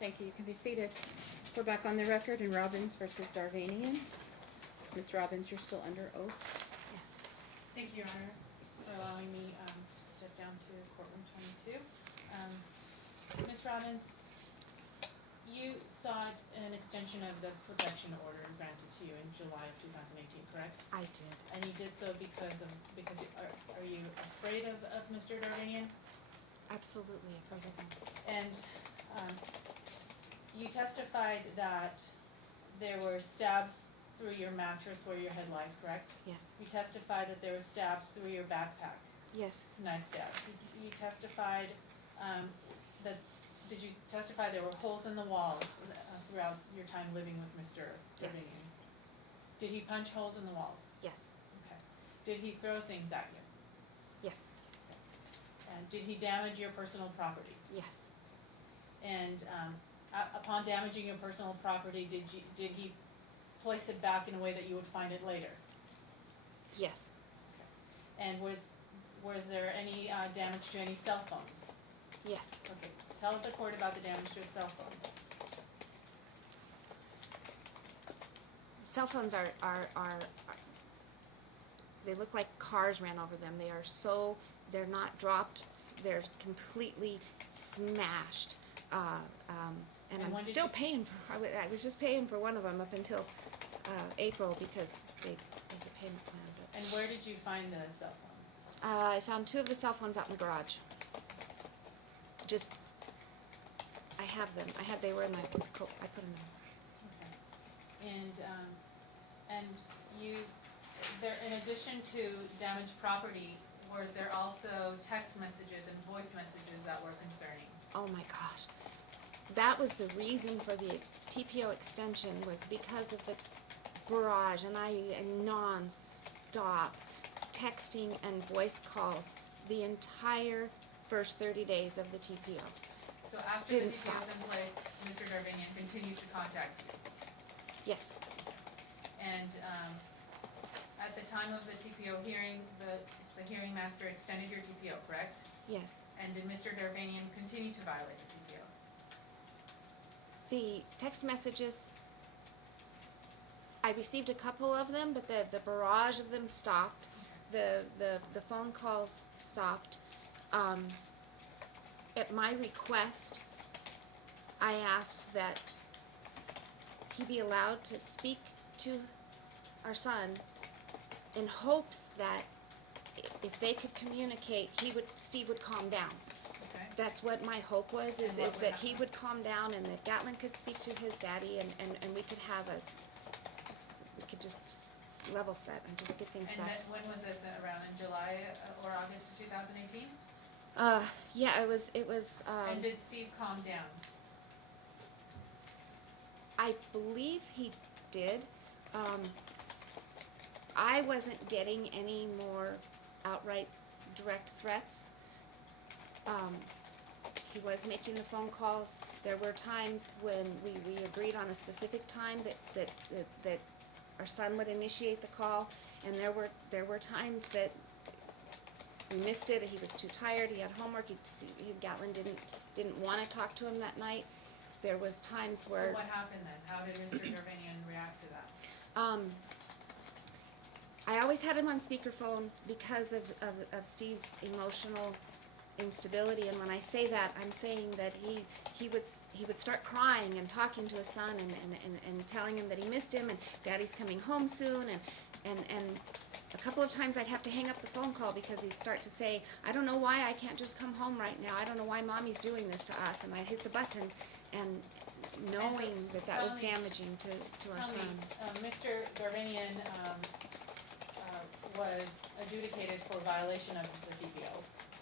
Thank you. You can be seated. We're back on the record in Robbins versus Darvanian. Ms. Robbins, you're still under oath. Yes. Thank you, Your Honor, for allowing me to step down to courtroom 22. Ms. Robbins, you sought an extension of the protection order granted to you in July of 2018, correct? I did. And you did so because are you afraid of Mr. Darvanian? Absolutely afraid of him. And you testified that there were stabs through your mattress where your head lies, correct? Yes. You testified that there were stabs through your backpack, Yes. knife stabs. You testified that, did you testify there were holes in the walls throughout your time living with Mr. Yes. Darvanian? Did he punch holes in the walls? Yes. Okay. Did he throw things at you? Yes. And did he damage your personal property? Yes. And upon damaging your personal property, did he place it back in a way that you would find it later? Yes. And was there any damage to any cell phones? Yes. Okay, tell the court about the damage to a cell phone. Cell phones are they look like cars ran over them. They are so, they're not dropped, they're completely smashed. And And I'm when did still you- paying for, I was just paying for one of them up until April because they the payment plan. But, And where did you find the cell phone? I found 2 of the cell phones out in the garage. Just, I have them. They were in my coat. I put them in. Okay. And you, there, in addition to damaged property, were there also text messages and voice messages that were concerning? Oh my gosh. That was the reason for the TPO extension, was because of the barrage, and non-stop texting and voice calls the entire first 30 days of the TPO. So after the Didn't TPO stop. is in place, Mr. Darvanian continues to contact you. Yes. And at the time of the TPO hearing, the hearing master extended your TPO, correct? Yes. And did Mr. Darvanian continue to violate the TPO? The text messages, I received a couple of them, but the barrage of them stopped. The phone calls stopped. At my request, I asked that he be allowed to speak to our son in hopes that if they could communicate, Steve would calm down. Okay. That's what my hope was, And is what would that he happen? would calm down and that Gatlin could speak to his daddy and we could have we could just level set and just get things And back. when was this, around in July or August of 2018? Yeah, it was, And did Steve calm down? I believe he did. I wasn't getting any more outright direct threats. He was making the phone calls. There were times when we agreed on a specific time that our son would initiate the call, and there were times that we missed it. He was too tired. He had homework. Gatlin didn't want to talk to him that night. There was times where. So what happened then? How did Mr. Darvanian react to that? I always had him on speakerphone because of Steve's emotional instability, and when I say that, I'm saying that he would start crying and talking to his son and telling him that he missed him and Daddy's coming home soon, and a couple of times I'd have to hang up the phone call because he'd start to say, I don't know why I can't just come home right now. I don't know why Mommy's doing this to us, and I'd hit the button, and knowing that was damaging to our son. Mr. Darvanian was adjudicated for violation of the TPO,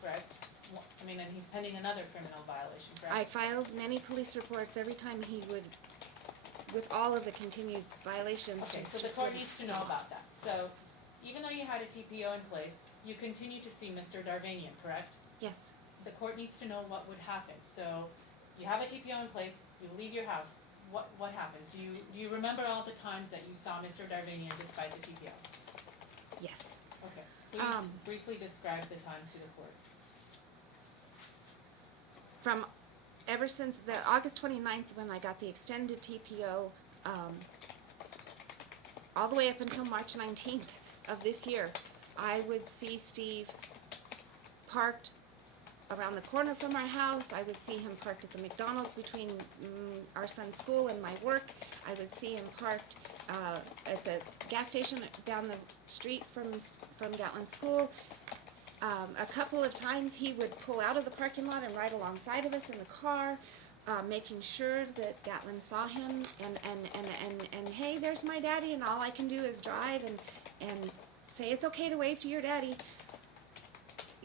correct? I mean, and he's pending another criminal violation, correct? I filed many police reports every time he would, with all of the continued violations. Okay, just- so the just court wouldn't needs to know stop. about that. So, even though you had a TPO in place, you continue to see Mr. Darvanian, correct? Yes. The court needs to know what would happen. So, you have a TPO in place, you leave your house, what happens? Do you remember all the times that you saw Mr. Darvanian despite the TPO? Yes. Okay, please briefly describe the times to the court. From ever since the August 29th when I got the extended TPO, all the way up until March 19th of this year, I would see Steve parked around the corner from our house. I would see him parked at the McDonald's between our son's school and my work. I would see him parked at the gas station down the street from Gatlin School. A couple of times he would pull out of the parking lot and ride alongside of us in the car, making sure that Gatlin saw him and hey, there's my daddy, and all I can do is drive and say it's okay to wave to your daddy.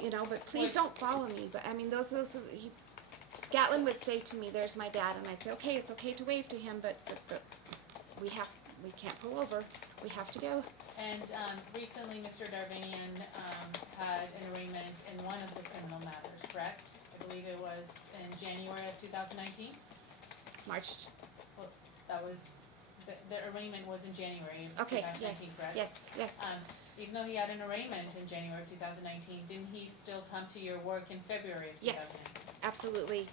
You know, but please don't follow me. But I mean, Gatlin would say to me, "There's my dad," and I'd say, "Okay, it's okay to wave to him, but we can't pull over. We have to go." And recently, Mr. Darvanian had an arraignment in one of the criminal matters, correct? I believe it was in January of 2019. March. Well, that was the arraignment was in January of Okay. 2019, correct? Yes. Even though he had an arraignment in January of 2019, didn't he still come to your work in February of 2019? Yes, absolutely.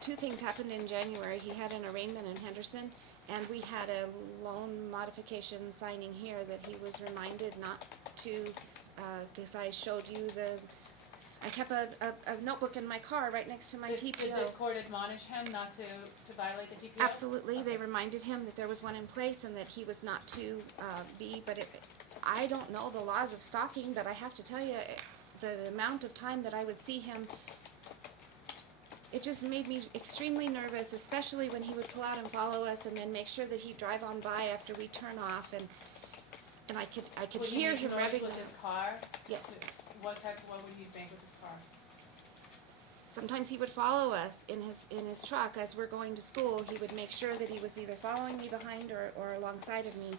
Two things happened in January. He had an arraignment in Henderson, and we had a loan modification signing here that he was reminded not to, because I showed you I kept a notebook in my car right next to my TPO. Did this court admonish him not to violate the TPO? Absolutely. Okay. They reminded him that there was one in place and that he was not to I don't know the laws of stalking, but I have to tell you, the amount of time that I would see him, it just made me extremely nervous, especially when he would pull out and follow us and then make sure that he'd drive on by after we turn off, and I could hear him revving revving with his car? Yes. What would he make with his car? Sometimes he would follow us in his truck as we're going to school. He would make sure that he was either following me behind or alongside of me,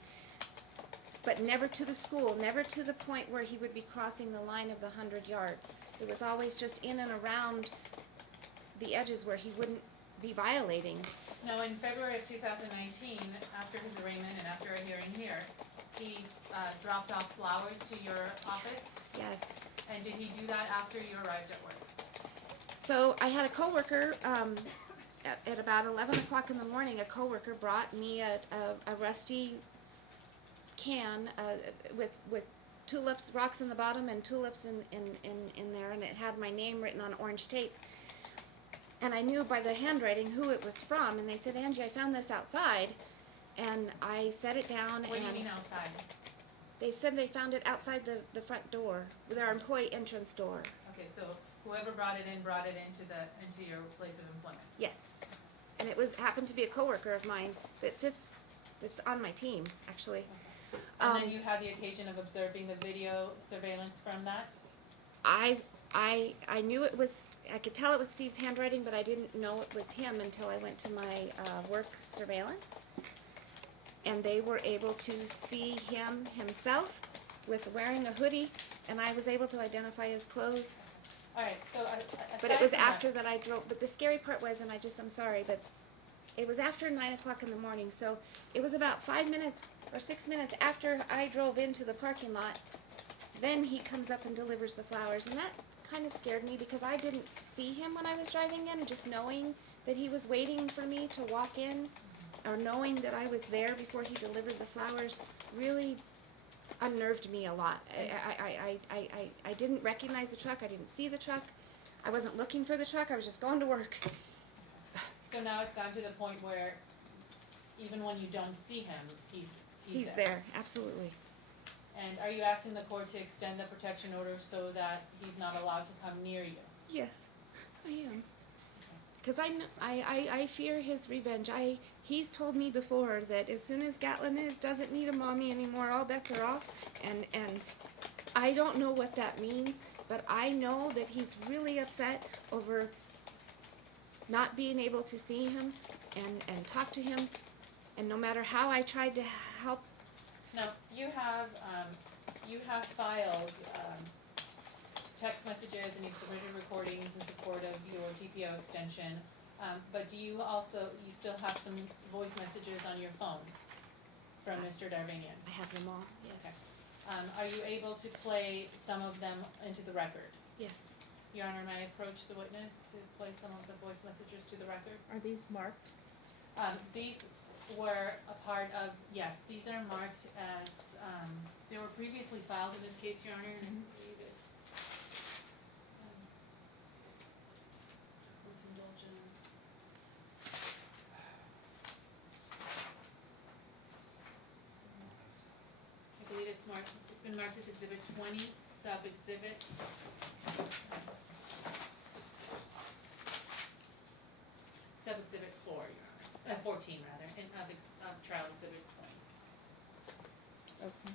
but never to the school, never to the point where he would be crossing the line of the 100 yards. It was always just in and around the edges where he wouldn't be violating. Now, in February of 2019, after his arraignment and after a hearing here, he dropped off flowers to your office? Yes. And did he do that after you arrived at work? So I had a coworker, at about 11 o'clock in the morning, a coworker brought me a rusty can with tulips, rocks in the bottom and tulips in there, and it had my name written on orange tape. And I knew by the handwriting who it was from, and they said, "Angie, I found this outside." And I set it down. What do you mean outside? They said they found it outside the front door, their employee entrance door. Okay, so whoever brought it into your place of employment. Yes, and it happened to be a coworker of mine that's on my team actually. Okay. And then you had the occasion of observing the video surveillance from that? I knew it was. I could tell it was Steve's handwriting, but I didn't know it was him until I went to my work surveillance. And they were able to see him himself with wearing a hoodie, and I was able to identify his clothes. All right, so But it was after that I drove. But the scary part was, and I'm sorry, but it was after 9 o'clock in the morning. So it was about 5 minutes or 6 minutes after I drove into the parking lot. Then he comes up and delivers the flowers, and that kind of scared me because I didn't see him when I was driving in, and just knowing that he was waiting for me to walk in, or knowing that I was there before he delivered the flowers, really unnerved me a lot. I didn't recognize the truck. I didn't see the truck. I wasn't looking for the truck. I was just going to work. So now it's gotten to the point where even when you don't see him, he's there. Absolutely. And are you asking the court to extend the protection order so that he's not allowed to come near you? Yes, I am. Because I fear his revenge. He's told me before that as soon as Gatlin doesn't need a mommy anymore, all bets are off. And I don't know what that means, but I know that he's really upset over not being able to see him and talk to him. And no matter how I tried to help. Now, you have filed text messages and you've submitted recordings in support of your TPO extension, but do you still have some voice messages on your phone from Mr. Darvanian? I have them all, yes. Okay. Are you able to play some of them into the record? Yes. Your Honor, may I approach the witness to play some of the voice messages to the record? Are these marked? These were a part of, yes, these are marked as, they were previously filed in this case, Your Honor, and I believe it's, court's indulgence. I believe it's marked, it's been marked as Exhibit 20, Sub-Exhibit. Sub-Exhibit 4, Your Honor, 14 rather, and of Trial Exhibit 20. Okay.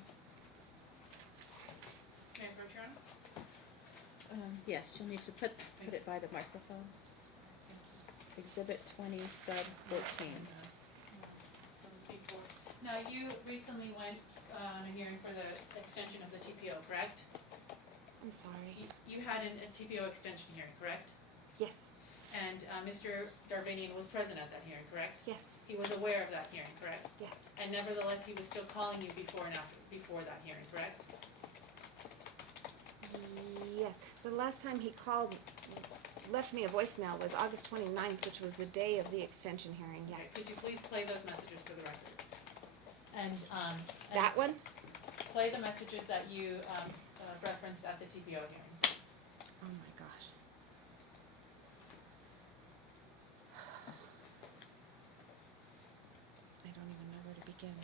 May I approach, Your Honor? Yes, you'll need to put it by the microphone. Exhibit 20, sub 14. Before. Now, you recently went on a hearing for the extension of the TPO, correct? I'm sorry. You had a TPO extension hearing, correct? Yes, And Mr. Darvanian was present at that hearing, correct? yes, He was aware of that hearing, correct? yes. And nevertheless, he was still calling you before and after, before that hearing, correct? Yes. The last time he called, left me a voicemail was August 29th, which was the day of the extension hearing, Okay, yes. could you please play those messages for the record? And That one? play the messages that you referenced at the TPO hearing. Oh my gosh. I don't even know where to begin.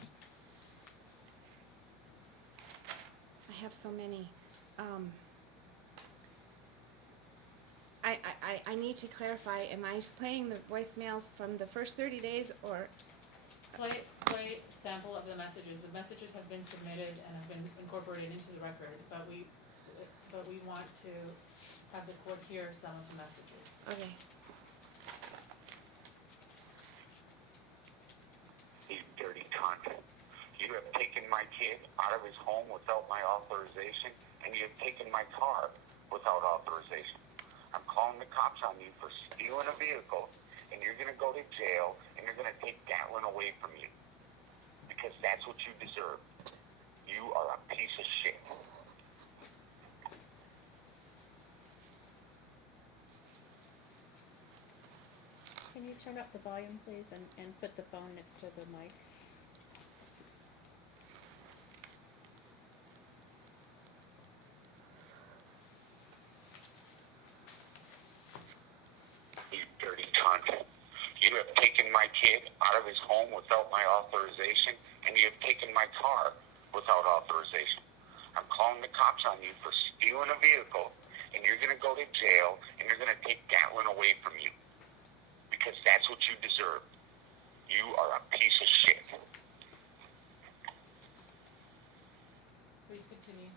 I have so many. I need to clarify, am I playing the voicemails from the first 30 days or? Play sample of the messages. The messages have been submitted and have been incorporated into the record, but we want to have the court hear some of the messages. Okay. You dirty cunt. You have taken my kid out of his home without my authorization, and you have taken my car without authorization. I'm calling the cops on you for stealing a vehicle, and you're going to go to jail, and you're going to take Gatlin away from you. Because that's what you deserve. You are a piece of shit. Can you turn up the volume, please, and put the phone next to the mic? You dirty cunt. You have taken my kid out of his home without my authorization, and you have taken my car without authorization. I'm calling the cops on you for stealing a vehicle, and you're going to go to jail, and you're going to take Gatlin away from you. Because that's what you deserve. You are a piece of shit. Please continue.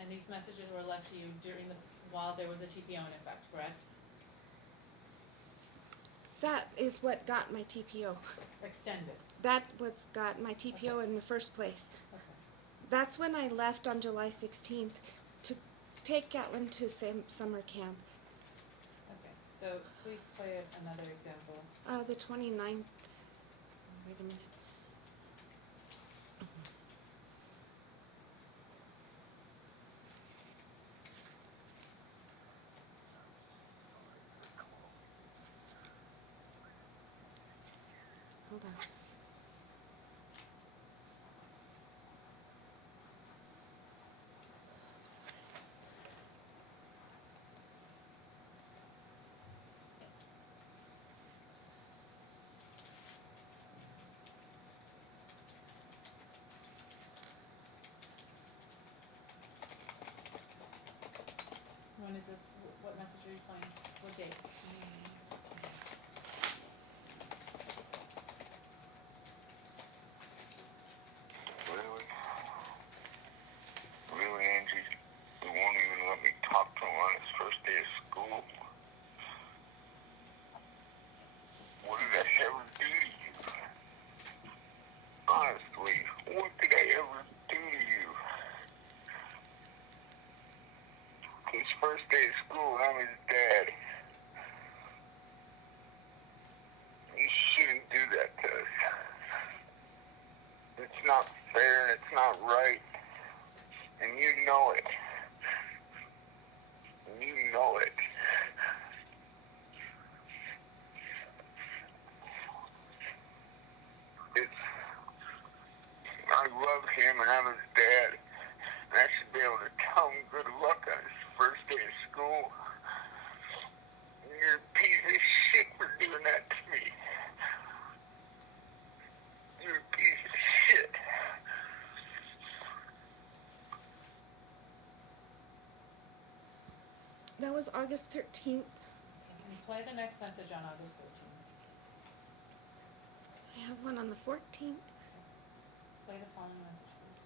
And these messages were left to you while there was a TPO in effect, correct? That is what got my TPO. Extended. That what's got my TPO in the first place. Okay. That's when I left on July 16th to take Gatlin to summer camp. Okay. So please play another example. The 29th. Wait a minute. Hold on. When is this? What message are you playing? What date? Really? Really, Angie? You won't even let me talk to him on his first day of school? What did I ever do to you? Honestly, what did I ever do to you? His first day of school, I'm his dad. fair and it's not right. And you know it. And you know it. I love him and I'm his dad. And I should be able to tell him good luck on his first day of school. And you're a piece of shit for doing that to me. You're a piece of shit. That was August 13th. Can you play the next message on August 13th? I have one on the 14th. Play the following message, please.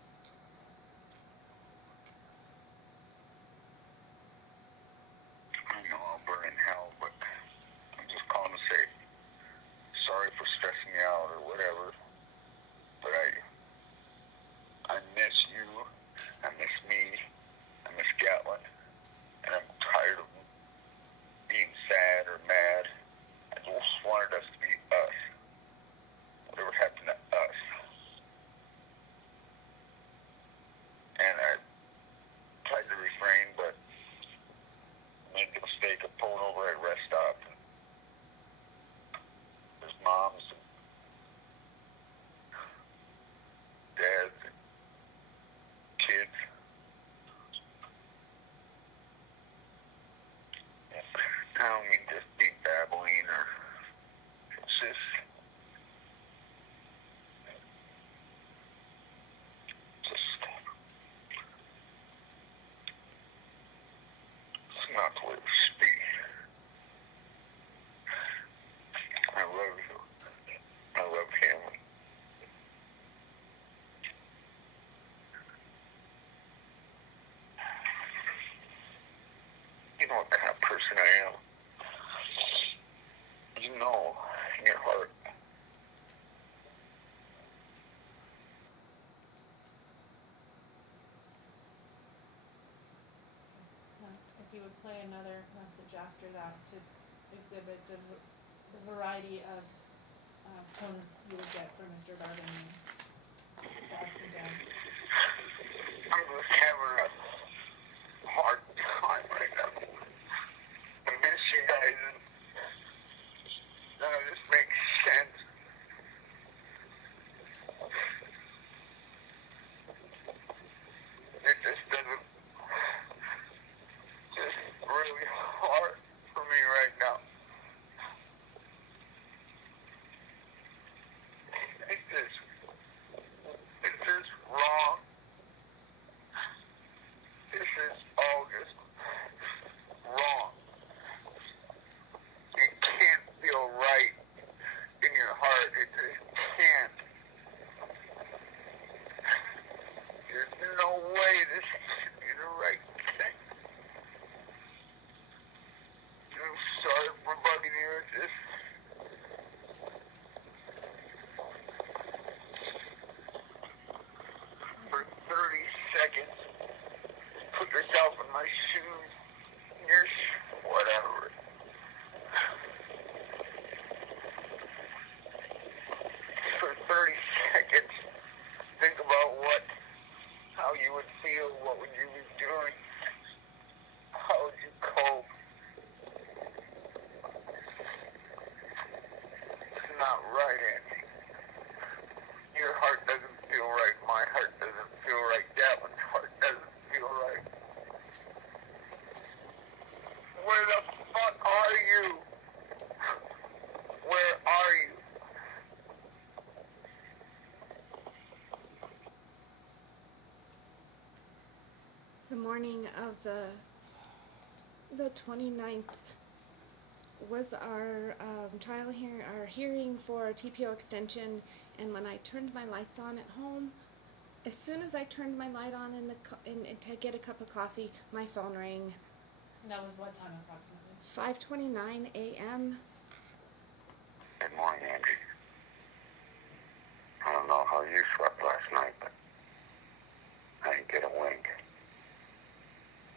I know I'll burn in hell, but I'm just calling to say sorry for stressing you out or whatever. But I miss you. I miss me. I miss Gatlin. And I'm tired of being sad or mad. I just wanted us to be us. Whatever happened to us. And I tried to refrain, but made the mistake of pulling over at a rest stop. There's moms and dads and kids. I don't mean just be babbling or it's just it's not the way it should be. I love you. I love him. You know what kind of person I am. You know in your heart. If you would play another message after that to exhibit the variety of tone you would get from Mr. Darden. The ups and downs. I'm just having a hard time right now. I miss you guys and none of this makes sense. It just doesn't, just really hard for me right now. It's just wrong. This is all just wrong. It can't feel right in your heart. It just can't. There's no way this should be the right thing. I'm sorry for bugging you. It's just for 30 seconds, put yourself in my shoes. Whatever. For 30 seconds, think about how you would feel, what would you be doing, how would you cope. It's not right, Andy. Your heart doesn't feel right, my heart doesn't feel right, Gavin's heart doesn't feel right. Where the fuck are you? Where are you? The morning of the 29th was our trial hearing, our hearing for TPO extension, and when I turned my lights on at home, as soon as I turned my light on to get a cup of coffee, my phone rang. And that was what time approximately? 5:29 a.m. Good morning, Angie. I don't know how you slept last night, but I didn't get a wink.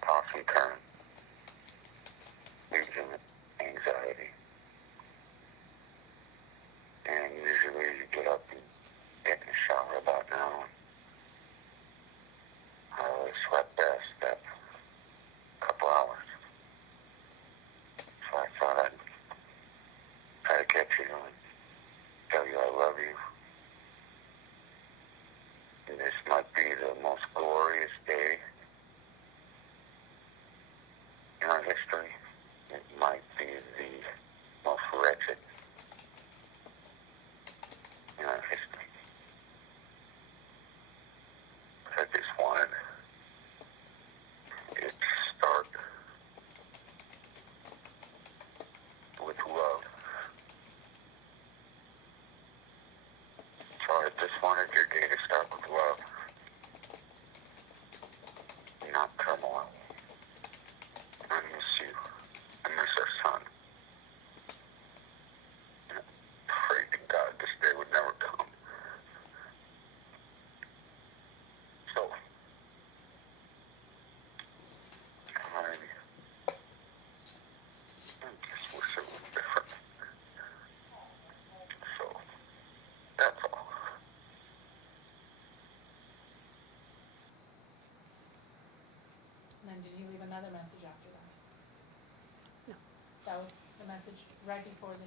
Toss and turn. Losing anxiety. And usually you get up and get in the shower about now. day to start with love, not turmoil. I miss you. I miss our son. And I prayed to God this day would never come. So, I just wish it was different. So, that's all. And then did he leave another message after that? No. That was the message right before the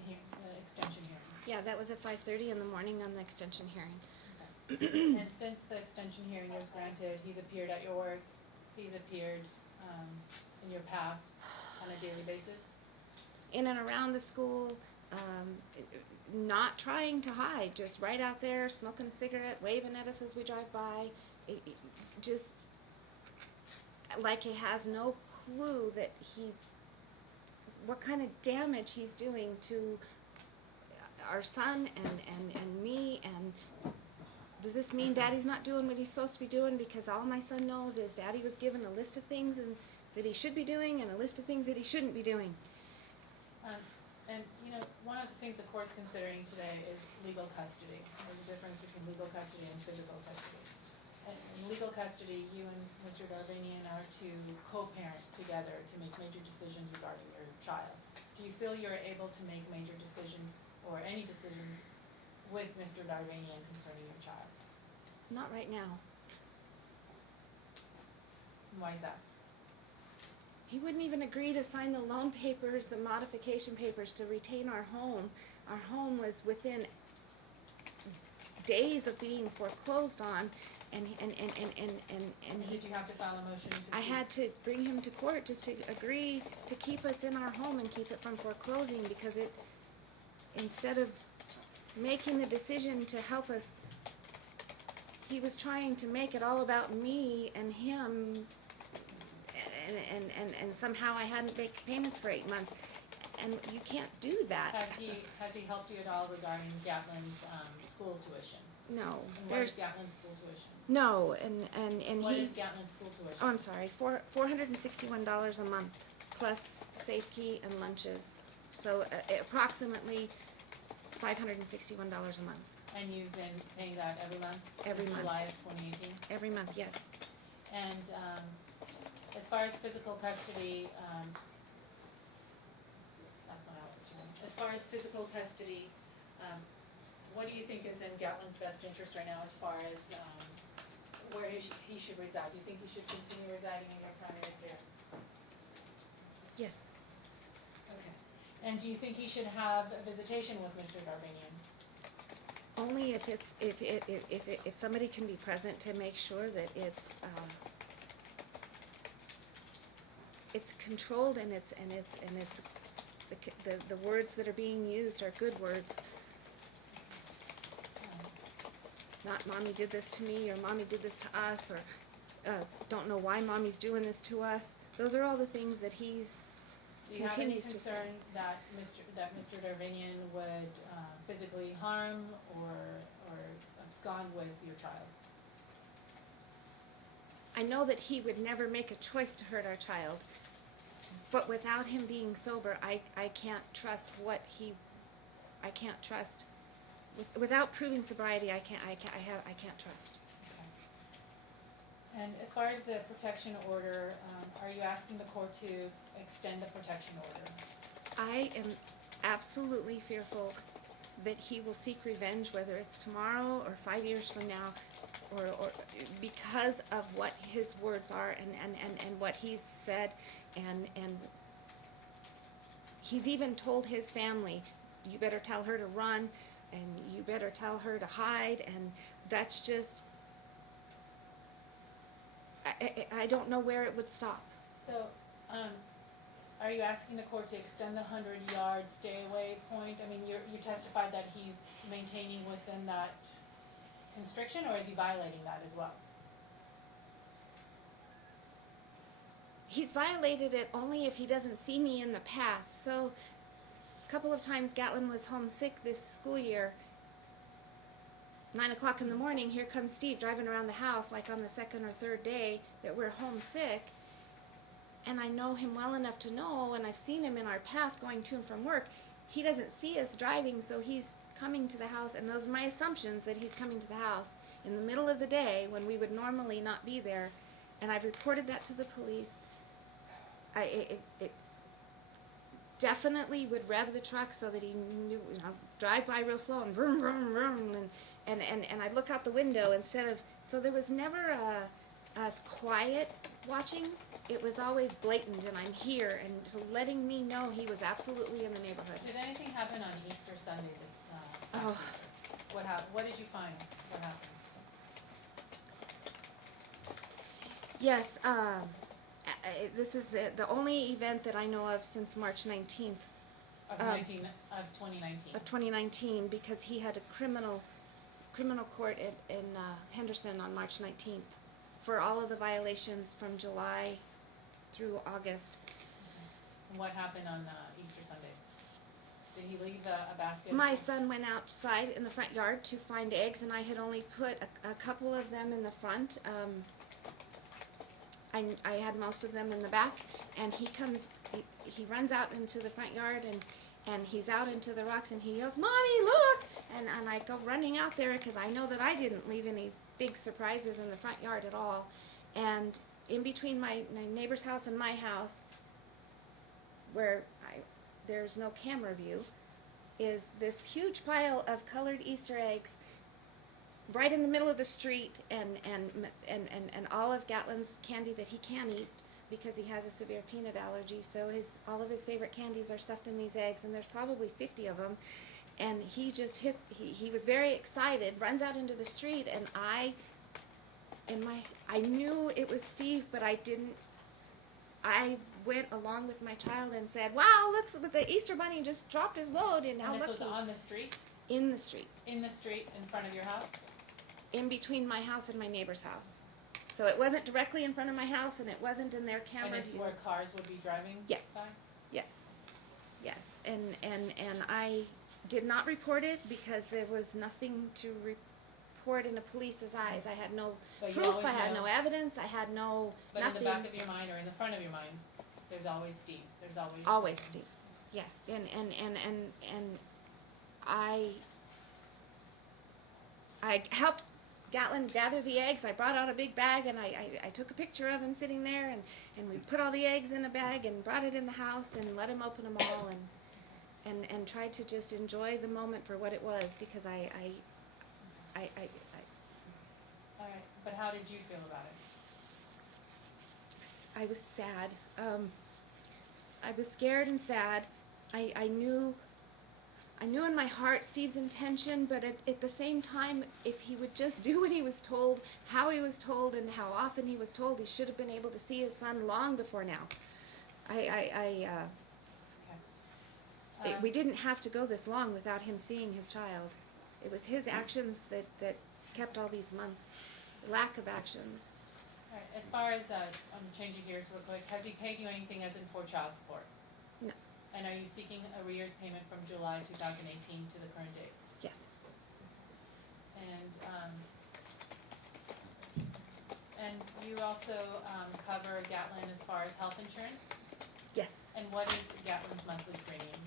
extension hearing. Yeah, that was at 5:30 in the morning on the extension hearing. Okay. And since the extension hearing was granted, he's appeared at your work, he's appeared, in your path on a daily basis? In and around the school, not trying to hide, just right out there, smoking a cigarette, waving at us as we drive by. Just like he has no clue that what kind of damage he's doing to our son and me. And does this mean Daddy's not doing what he's supposed to be doing? Because all my son knows is Daddy was given a list of things that he should be doing and a list of things that he shouldn't be doing. And, you know, one of the things the court's considering today is legal custody. There's a difference between legal custody and physical custody. And in legal custody, you and Mr. Darvanian are to co-parent together to make major decisions regarding your child. Do you feel you're able to make major decisions or any decisions with Mr. Darvanian concerning your child? Not right now. And why is that? He wouldn't even agree to sign the loan papers, the modification papers to retain our home. Our home was within days of being foreclosed on, and Did you have to file a motion to I see? had to bring him to court just to agree to keep us in our home and keep it from foreclosing, because instead of making the decision to help us, he was trying to make it all about me and him, and somehow I hadn't made payments for 8 months, and you can't do that. Has he helped you at all regarding Gatlin's school tuition? No, And what is there's Gatlin's school tuition? no, and What he. is Gatlin's school tuition? Oh, I'm sorry, $461 a month, plus safe key and lunches, so approximately $561 a month, And you've been paying that every month? Every Since month. July of 2018? every month, yes. And, as far as physical custody, that's what I was doing. As far as physical custody, what do you think is in Gatlin's best interest right now as far as, where he should reside? Do you think he should continue residing in your primary care? Yes. Okay. And do you think he should have a visitation with Mr. Darvanian? Only if if somebody can be present to make sure that it's controlled and it's the words that are being used are good words. Not mommy did this to me, or mommy did this to us, or don't know why mommy's doing this to us. Those are all the things that he's Do you have any continues to say. concern that Mr. Darvanian would physically harm or abscond with your child? I know that he would never make a choice to hurt our child, but without him being sober, I can't trust I can't trust. Without proving sobriety, I can't trust. Okay. And as far as the protection order, are you asking the court to extend the protection order? I am absolutely fearful that he will seek revenge, whether it's tomorrow or 5 years from now, or because of what his words are and what he's said, and he's even told his family, you better tell her to run, and you better tell her to hide, and that's just, I don't know where it would stop. So, are you asking the court to extend the 100-yard stay-away point? I mean, you testified that he's maintaining within that constriction, or is he violating that as well? He's violated it only if he doesn't see me in the path. So, a couple of times Gatlin was homesick this school year. 9 o'clock in the morning, here comes Steve driving around the house like on the second or third day that we're homesick. And I know him well enough to know, and I've seen him in our path going to and from work. He doesn't see us driving, so he's coming to the house, and those are my assumptions, that he's coming to the house in the middle of the day when we would normally not be there. And I've reported that to the police. It definitely would rev the truck so that he knew, drive by real slow and vroom, vroom, vroom, and I'd look out the window instead of, so there was never us quiet watching. It was always blatant, and I'm here, and letting me know he was absolutely in the neighborhood. Did anything happen on Easter Sunday this past Oh. Easter? What did you find? What happened? Yes, this is the only event that I know of since March 19th Of 2019. of 2019, because he had a criminal court in Henderson on March 19th for all of the violations from July through August. And what happened on Easter Sunday? Did he leave a basket? My son went outside in the front yard to find eggs, and I had only put a couple of them in the front. I had most of them in the back, and he runs out into the front yard, and he's out into the rocks, and he yells, "Mommy, look!" And I go running out there because I know that I didn't leave any big surprises in the front yard at all. And in between my neighbor's house and my house, where there's no camera view, is this huge pile of colored Easter eggs right in the middle of the street, and all of Gatlin's candy that he can't eat because he has a severe peanut allergy. So all of his favorite candies are stuffed in these eggs, and there's probably 50 of them. And he just he was very excited, runs out into the street, and I knew it was Steve, but I went along with my child and said, "Wow, look, the Easter Bunny just dropped his load, and now And this look." was on the street? In the street. In the street in front of your house? In between my house and my neighbor's house. So it wasn't directly in front of my house, and it wasn't in their camera And it's view. where cars would be driving Yes. by? Yes. And I did not report it because there was nothing to report in a police's eyes. I had no But you proof, always I had know- no evidence, I had no But nothing. in the back of your mind or in the front of your mind, there's always Steve. There's always Always something. Steve. Yeah. And I helped Gatlin gather the eggs. I brought out a big bag, and I took a picture of him sitting there, and we put all the eggs in a bag and brought it in the house and let him open them all, and tried to just enjoy the moment for what it was, because I All right, but how did you feel about it? was sad. I was scared and sad. I knew in my heart Steve's intention, but at the same time, if he would just do what he was told, how he was told, and how often he was told, he should have been able to see his son long before now. Okay. We didn't have to go this long without him seeing his child. It was his actions that kept all these months, lack of actions. All right, as far as, I'm changing gears real quick, has he paid you anything as in for child support? No. And are you seeking arrears payment from July 2018 to the current date? Yes. And you also cover Gatlin as far as health insurance? Yes. And what is Gatlin's monthly premium?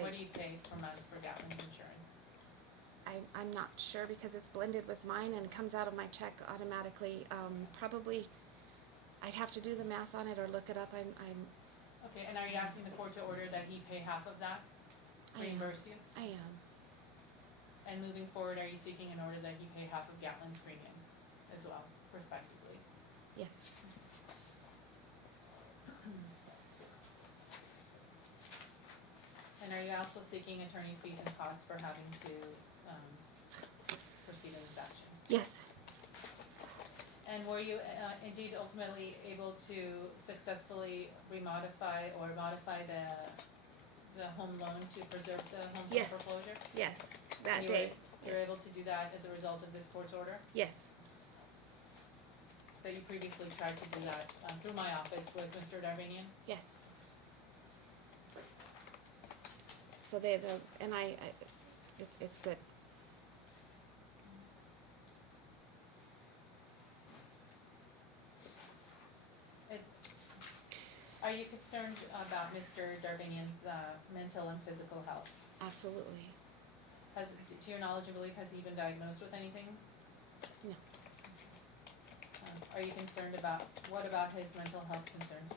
What do I, you pay per month for Gatlin's insurance? I'm not sure because it's blended with mine and comes out of my check automatically. Probably, I'd have to do the math on it or look it up. Okay, and are you asking the court to order that he pay half of that? I am. Reimburse you? I am. And moving forward, are you seeking an order that he pay half of Gatlin's premium as well, respectively? Yes. And are you also seeking attorney's fees and costs for having to proceed in this action? Yes. And were you indeed ultimately able to successfully remodify or modify the home loan to preserve the home from Yes. foreclosure? Yes. That You day. were, you were Yes. able to do that as a result of this court's order? Yes. But you previously tried to do that through my office with Mr. Darvanian? Yes. So it's good. you concerned about Mr. Darvanian's mental and physical health? Absolutely. To your knowledge, I believe, has he been diagnosed with anything? No. Are you concerned about, what about his mental health concerns you?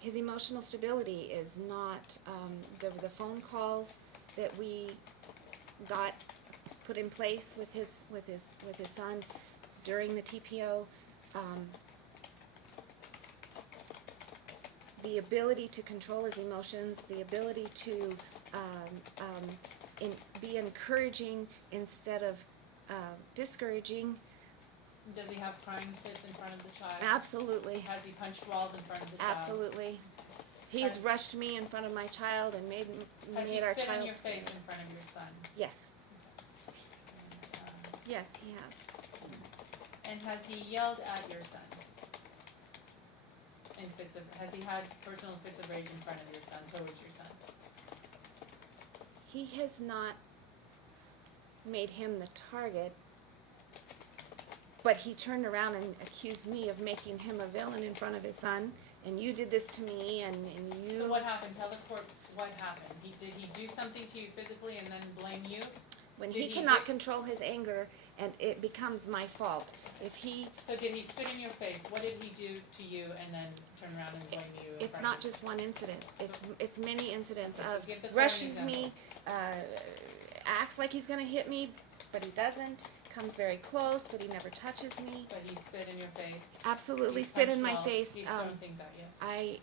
His emotional stability is not, the phone calls that we got put in place with his son during the TPO, the ability to control his emotions, the ability to be encouraging instead of discouraging. Does he have crying fits in front of the child? Absolutely. Has he punched walls in front of the child? Absolutely. He has rushed me in front of my child and made Has he our spit child in your face in front of your son? Yes. And, Yes, he has. and has he yelled at your son? Has he had personal fits of rage in front of your son, towards your son? He has not made him the target, but he turned around and accused me of making him a villain in front of his son, and you did this to me, and you... So what happened? Tell the court what happened. Did he do something to you physically and then blame you? When Did he he cannot hit- control his anger, and it becomes my fault. If he... So did he spit in your face? What did he do to you and then turn around and blame you? in It's front not of just one incident. It's many incidents Okay, so of give the court an rushes example. me, acts like he's gonna hit me, but he doesn't. Comes very close, but he never touches me. But he spit in your face? Absolutely He's spit punched in my walls, face. He's thrown things at you? I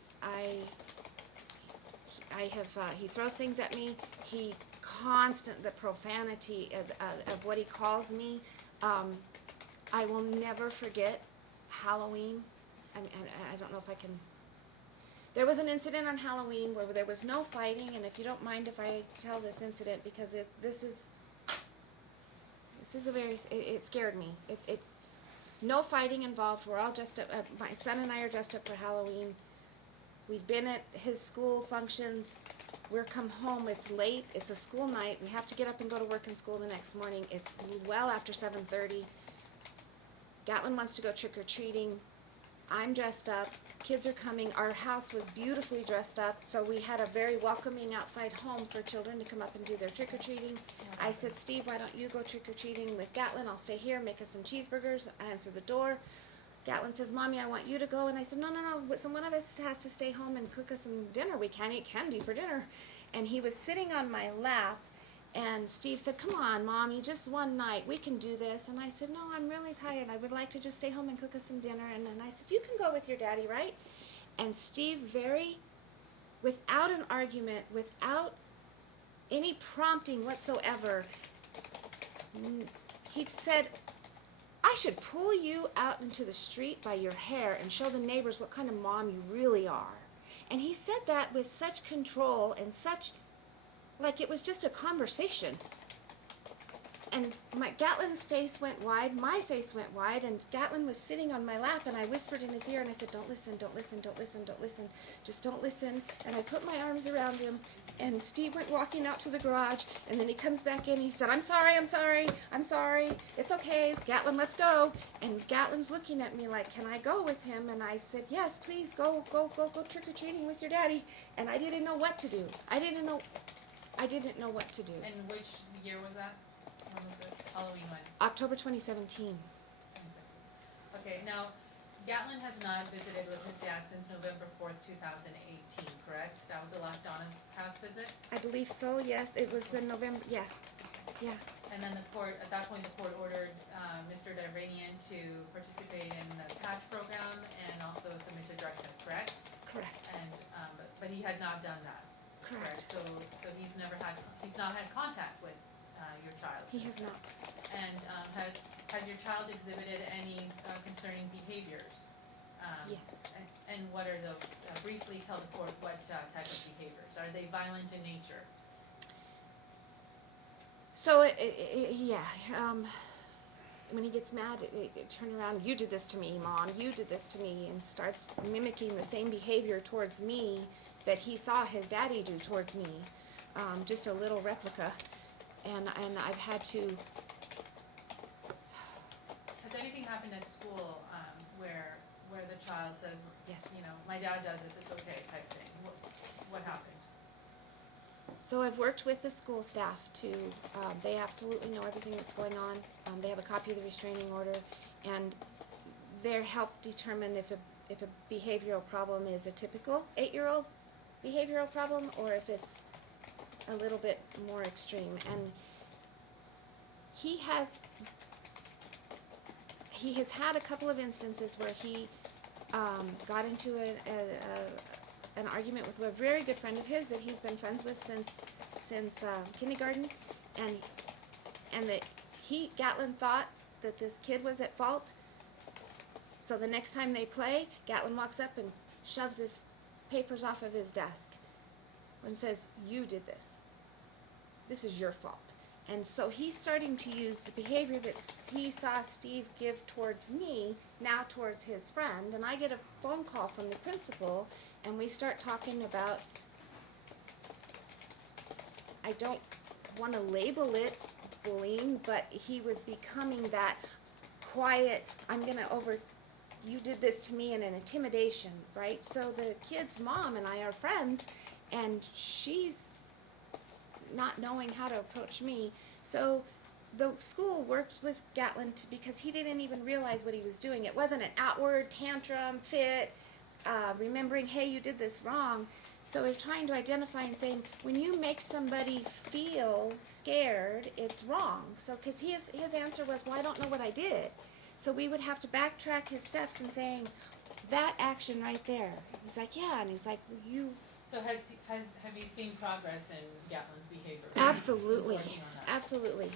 have, he throws things at me. He the profanity of what he calls me. I will never forget Halloween. I don't know if I can. There was an incident on Halloween where there was no fighting, and if you don't mind if I tell this incident, because this is a very, it scared me. No fighting involved. We're all dressed up. My son and I are dressed up for Halloween. We'd been at his school functions. We're come home. It's late. It's a school night. We have to get up and go to work and school the next morning. It's well after 7:30. Gatlin wants to go trick-or-treating. I'm dressed up. Kids are coming. Our house was beautifully dressed up, so we had a very welcoming outside home for children to come up and do their trick-or-treating. I said, Steve, why don't you go trick-or-treating with Gatlin? I'll stay here, make us some cheeseburgers. I answer the door. Gatlin says, Mommy, I want you to go. And I said, no, so one of us has to stay home and cook us some dinner. We can't eat candy for dinner. And he was sitting on my lap, and Steve said, come on, Mommy, just one night. We can do this. And I said, no, I'm really tired. I would like to just stay home and cook us some dinner. And then I said, you can go with your daddy, right? And Steve, without an argument, without any prompting whatsoever, he said, I should pull you out into the street by your hair and show the neighbors what kind of mom you really are. And he said that with such control and such, like it was just a conversation. And Gatlin's face went wide, my face went wide, and Gatlin was sitting on my lap, and I whispered in his ear, and I said, don't listen, don't listen, don't listen, don't listen, just don't listen. And I put my arms around him, and Steve went walking out to the garage, and then he comes back in, and he said, I'm sorry, it's okay, Gatlin, let's go. And Gatlin's looking at me like, can I go with him? And I said, yes, please, go trick-or-treating with your daddy. And I didn't know what to do. I didn't know what to do. And which year was that? When was this? Halloween when? October 2017. Okay, now, Gatlin has not visited with his dad since November 4th, 2018, correct? That was the last Donna's house visit? I believe so, yes. It was in November, yeah. And then at that point, the court ordered Mr. Darvanian to participate in the patch program and also submit to drug test, correct? Correct. And, but he had not done that. Correct. So he's not had contact with your child. He has not. And has your child exhibited any concerning behaviors? Yes. And what are those? Briefly tell the court what type of behaviors. Are they violent in nature? So, when he gets mad, it turn around, you did this to me, Mom, you did this to me, and starts mimicking the same behavior towards me that he saw his daddy do towards me, just a little replica. and I've had to, Has anything happened at school, where the child says, yes. you know, my dad does this, it's okay, type thing? What happened? So I've worked with the school staff to, they absolutely know everything that's going on. They have a copy of the restraining order, and they're helped determine if a behavioral problem is a typical 8-year-old behavioral problem, or if it's a little bit more extreme. And he has had a couple of instances where he got into an argument with a very good friend of his that he's been friends with since kindergarten, and that Gatlin thought that this kid was at fault. So the next time they play, Gatlin walks up and shoves his papers off of his desk and says, "You did this. This is your fault." And so he's starting to use the behavior that he saw Steve give towards me, now towards his friend. And I get a phone call from the principal, and we start talking about, I don't want to label it bullying, but he was becoming that quiet, you did this to me, in an intimidation, right? So the kid's mom and I are friends, and she's not knowing how to approach me. So the school worked with Gatlin because he didn't even realize what he was doing. It wasn't an outward tantrum, fit, remembering, hey, you did this wrong. So we're trying to identify and saying, when you make somebody feel scared, it's wrong. So, because his answer was, well, I don't know what I did. So we would have to backtrack his steps and saying, that action right there. He's like, yeah, and he's like, well, you. So have you seen progress in Gatlin's behavior? Absolutely, Since working on that? absolutely.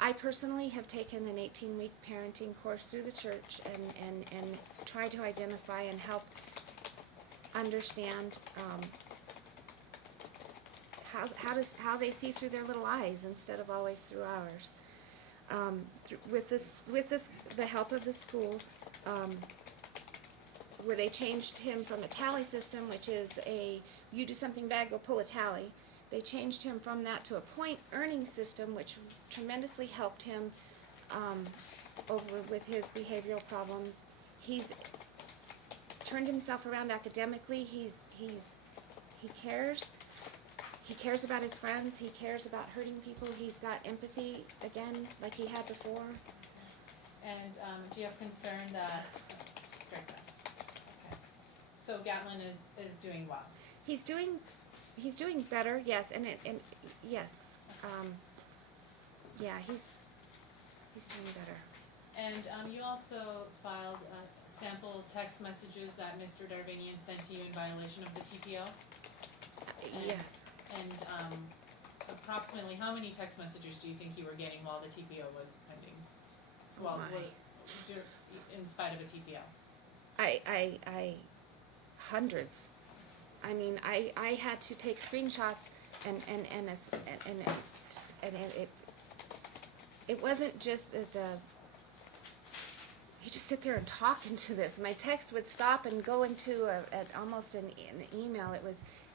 I personally have taken an 18-week parenting course through the church and try to identify and help understand how they see through their little eyes instead of always through ours. With the help of the school, where they changed him from a tally system, which is you do something bad, go pull a tally. They changed him from that to a point earning system, which tremendously helped him over with his behavioral problems. He's turned himself around academically. He cares. He cares about his friends. He cares about hurting people. He's got empathy again, like he had before. And do you have concern that, strike that. Okay. So Gatlin is doing well. He's doing better, yes, and yes, yeah, he's doing better. And you also filed sample text messages that Mr. Darvanian sent to you in violation of the TPO? Yes. And approximately how many text messages do you think you were getting while the TPO was pending? Well, in spite of a TPO? I hundreds. I mean, I had to take screenshots and it wasn't just you just sit there and talk into this. My text would stop and go into almost an email.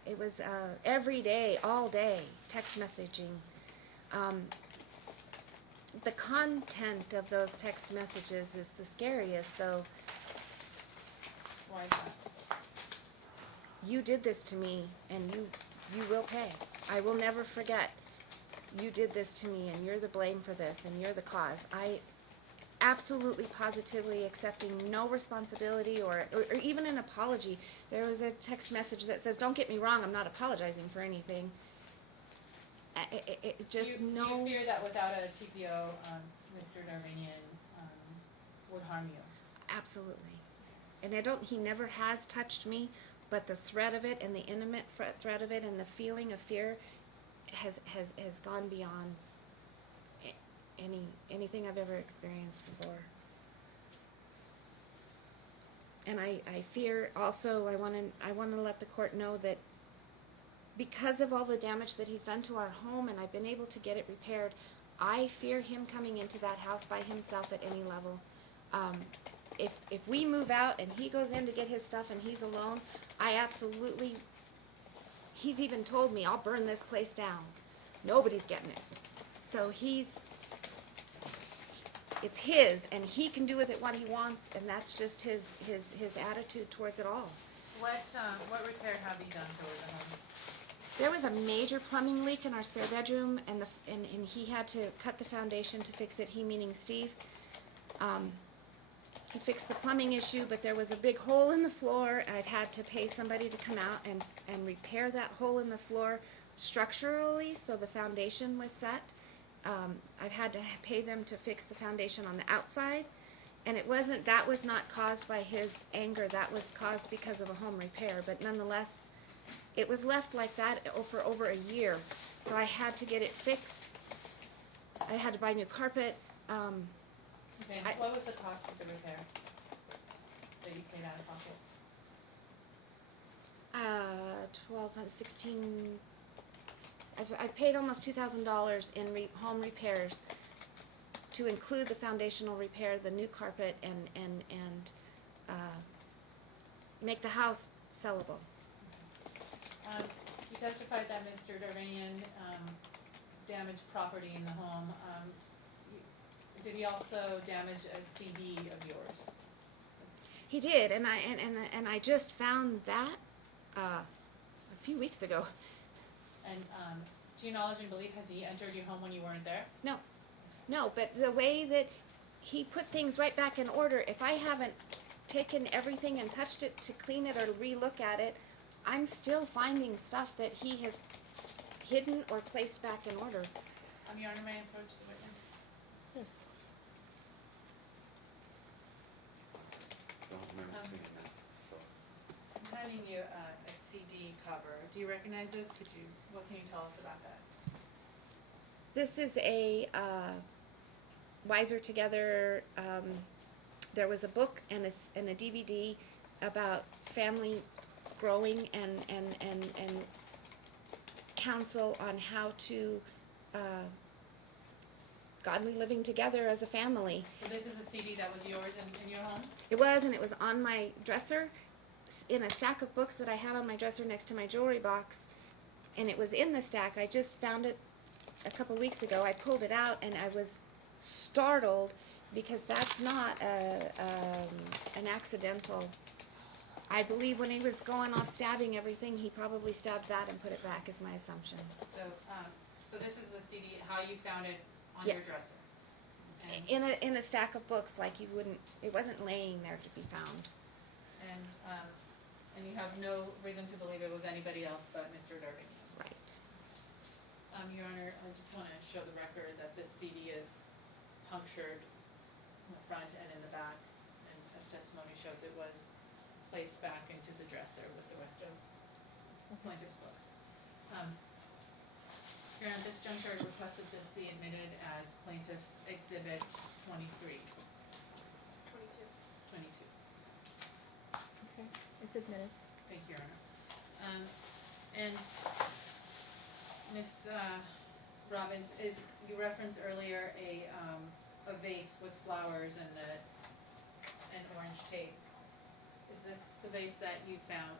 It was every day, all day, text messaging. The content of those text messages is the scariest, though. Why is that? You did this to me, and you will pay. I will never forget. You did this to me, and you're the blame for this, and you're the cause. I absolutely, positively accepting no responsibility or even an apology. There was a text message that says, "Don't get me wrong, I'm not apologizing for anything." Do you fear that without a TPO, Mr. Darvanian would harm you? Absolutely. And he never has touched me, but the threat of it and the intimate threat of it and the feeling of fear has gone beyond anything I've ever experienced before. And I fear also, I want to let the court know that because of all the damage that he's done to our home, and I've been able to get it repaired, I fear him coming into that house by himself at any level. If we move out and he goes in to get his stuff and he's alone, he's even told me, I'll burn this place down. Nobody's getting it. So it's his, and he can do with it what he wants, and that's just his attitude towards it all. What repair have you done to the home? There was a major plumbing leak in our spare bedroom, and he had to cut the foundation to fix it, he meaning Steve. He fixed the plumbing issue, but there was a big hole in the floor, and I've had to pay somebody to come out and repair that hole in the floor structurally, so the foundation was set. I've had to pay them to fix the foundation on the outside, and that was not caused by his anger, that was caused because of a home repair, but nonetheless, it was left like that for over a year, so I had to get it fixed. I had to buy new carpet. Okay, and what was the cost of the repair that you paid out of pocket? 16. I've paid almost $2,000 in home repairs to include the foundational repair, the new carpet, and make the house sellable. You testified that Mr. Darvanian damaged property in the home. Did he also damage a CD of yours? He did, and I just found that a few weeks ago. And to your knowledge and belief, has he entered your home when you weren't there? No, but the way that he put things right back in order, if I haven't taken everything and touched it to clean it or re-look at it, I'm still finding stuff that he has hidden or placed back in order. Your Honor, may I approach the witness? Yes. Don't remember seeing that. So. I'm handing you a CD cover. Do you recognize this? What can you tell us about that? This is a Wiser Together. There was a book and a DVD about family growing and counsel on how to godly living together as a family. So this is a CD that was yours in your home? It was, and it was on my dresser in a stack of books that I had on my dresser next to my jewelry box, and it was in the stack. I just found it a couple weeks ago. I pulled it out, and I was startled because that's not an accidental. I believe when he was going off stabbing everything, he probably stabbed that and put it back, is my assumption. So this is the CD, how you found it on your Yes. dresser? And, In a stack of books, like you wouldn't, it wasn't laying there to be found. and you have no reason to believe it was anybody else but Mr. Darvanian? Right. Your Honor, I just want to show the record that this CD is punctured in the front and in the back, and as testimony shows, it was placed back into the dresser with the rest of plaintiff's books. Your Honor, this juncture requests that this be admitted as plaintiff's exhibit 23. 22. Okay, it's admitted. Thank you, Your Honor. And Ms. Robbins, you referenced earlier a vase with flowers and orange tape. Is this the vase that you found?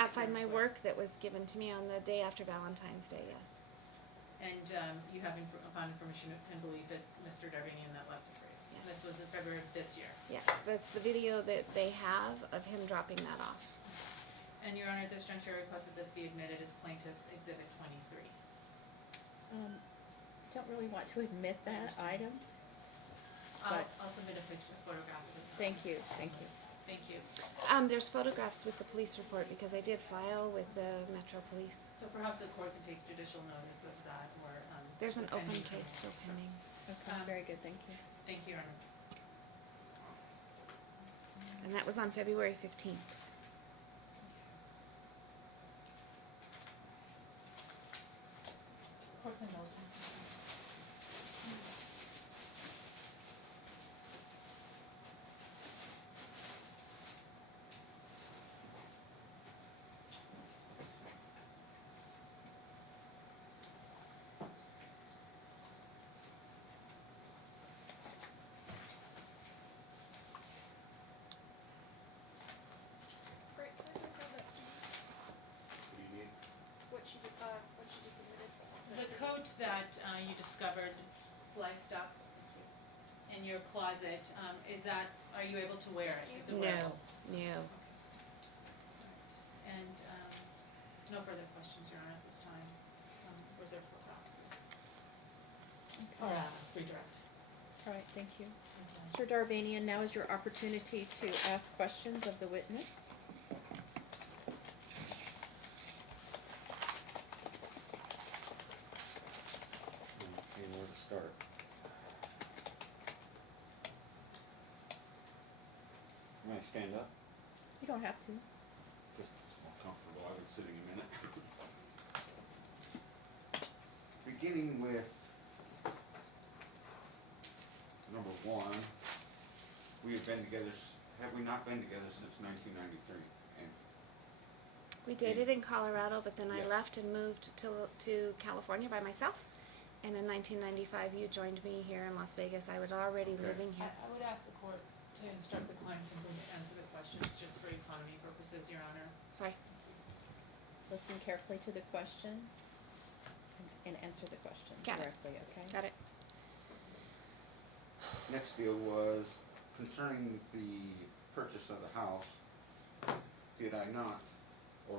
Outside my work that was given to me on the day after Valentine's Day, yes. And you have, upon information and belief, that Mr. Darvanian that left it for you? Yes. This was in February of this year? Yes, that's the video that they have of him dropping that off. And Your Honor, at this juncture, I request that this be admitted as plaintiff's exhibit 23. Don't really want to admit that item. I'll submit a picture, photograph of it. Thank you, thank you. Thank you. There's photographs with the police report because I did file with the Metro Police. So perhaps the court can take judicial notice of that, or, There's an open pending. case still pending. Okay, very good, thank you. Thank you, Your Honor. And that was on February 15th. Court's indulgence. that you discovered sliced up in your closet, are you able to wear it? Is it wearable? No. Alright. And, no further questions, Your Honor, at this time. Reserved for cross. Or, redirect. All right, thank you. Thank you. Mr. Darvanian, now is your opportunity to ask questions of the witness. I'm not seeing where to start. May I stand up? You don't have to. Just more comfortable. I've been sitting a minute. Beginning with number one, we have been together, have we not been together since 1993? And We dated in Colorado, but then I Yes. left and moved to California by myself. And in 1995, you joined me here in Las Vegas. I was already Okay. living here. I would ask the court to instruct the client simply to answer the questions, just for economy purposes, Your Honor. Sorry. Listen carefully to the question and answer the question Got it. correctly, okay? Got it. next deal was concerning the purchase of the house. Did I not, or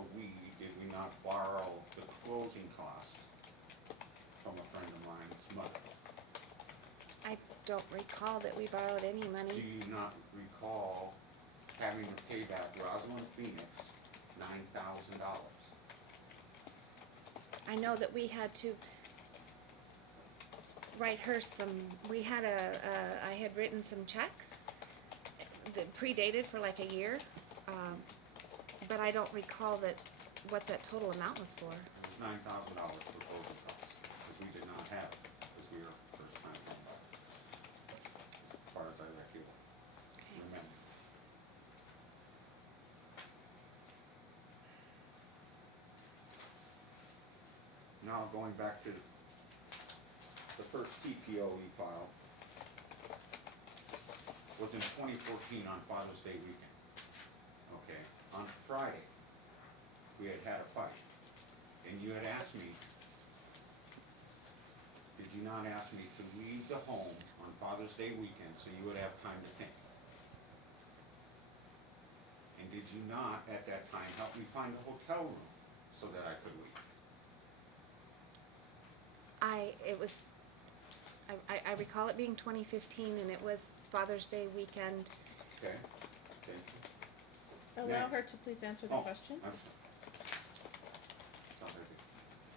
did we not borrow the closing costs from a friend of mine's mother? I don't recall that we borrowed any Do money. you not recall having to pay back Rosalind Phoenix $9,000? I know that we had to write her we had I had written some checks that predated for like a year, but I don't recall what that total amount was for. It was $9,000 for closing costs, because we did not have it, because we were first time home buyers, as far as I remember. Now going back to the first TPO we filed was in 2014 on Father's Day weekend. Okay, on Friday, we had a fight, and you had asked me, did you not ask me to leave the home on Father's Day weekend so you would have time to think? And did you not, at that time, help me find a hotel room so that I could leave? I recall it being 2015, and it was Father's Day weekend. Okay, thank you. Allow Next. her to please answer the Oh, question. I'm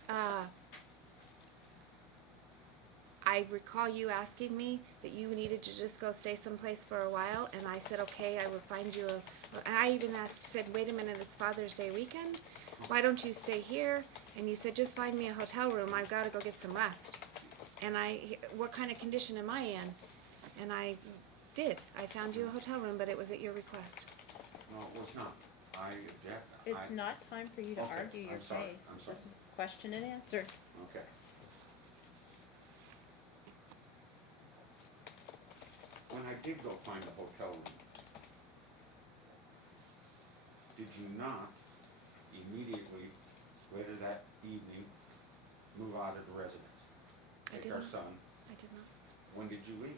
sorry. I recall you asking me that you needed to just go stay someplace for a while, and I said, okay, I would find you and I even said, wait a minute, it's Father's Day weekend. Why don't you stay here? And you said, just find me a hotel room. I've got to go get some rest. And what kind of condition am I in? And I did. I found you a hotel room, but it was at your request. No, it was not. I object. It's not time for you to Okay, argue your I'm sorry, case. I'm sorry. This is question and answer. Okay. When I did go find a hotel room, did you not immediately, later that evening, move out of the residence? I Take did our not. son. I did not. When did you leave?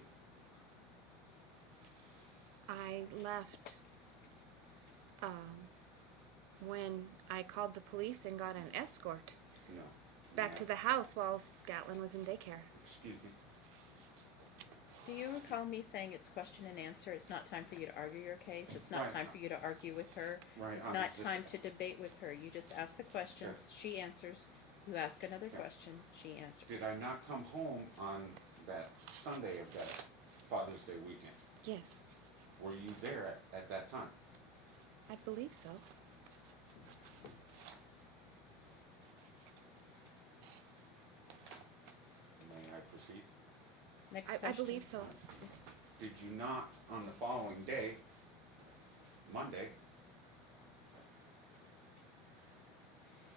I left when I called the police and got an escort No. back to the house while Scatlin was in daycare. Excuse me. Do you recall me saying it's question and answer? It's not time for you to argue your case. It's not Right. time for you to argue with her. Right, It's I'm not just- time to debate with her. You just ask the questions, she answers. You ask another Yeah. question, she answers. Did I not come home on that Sunday of that Father's Day weekend? Yes, Were you there at that time? I believe so. May I proceed? Next question. I believe so. Did you not, on the following day, Monday,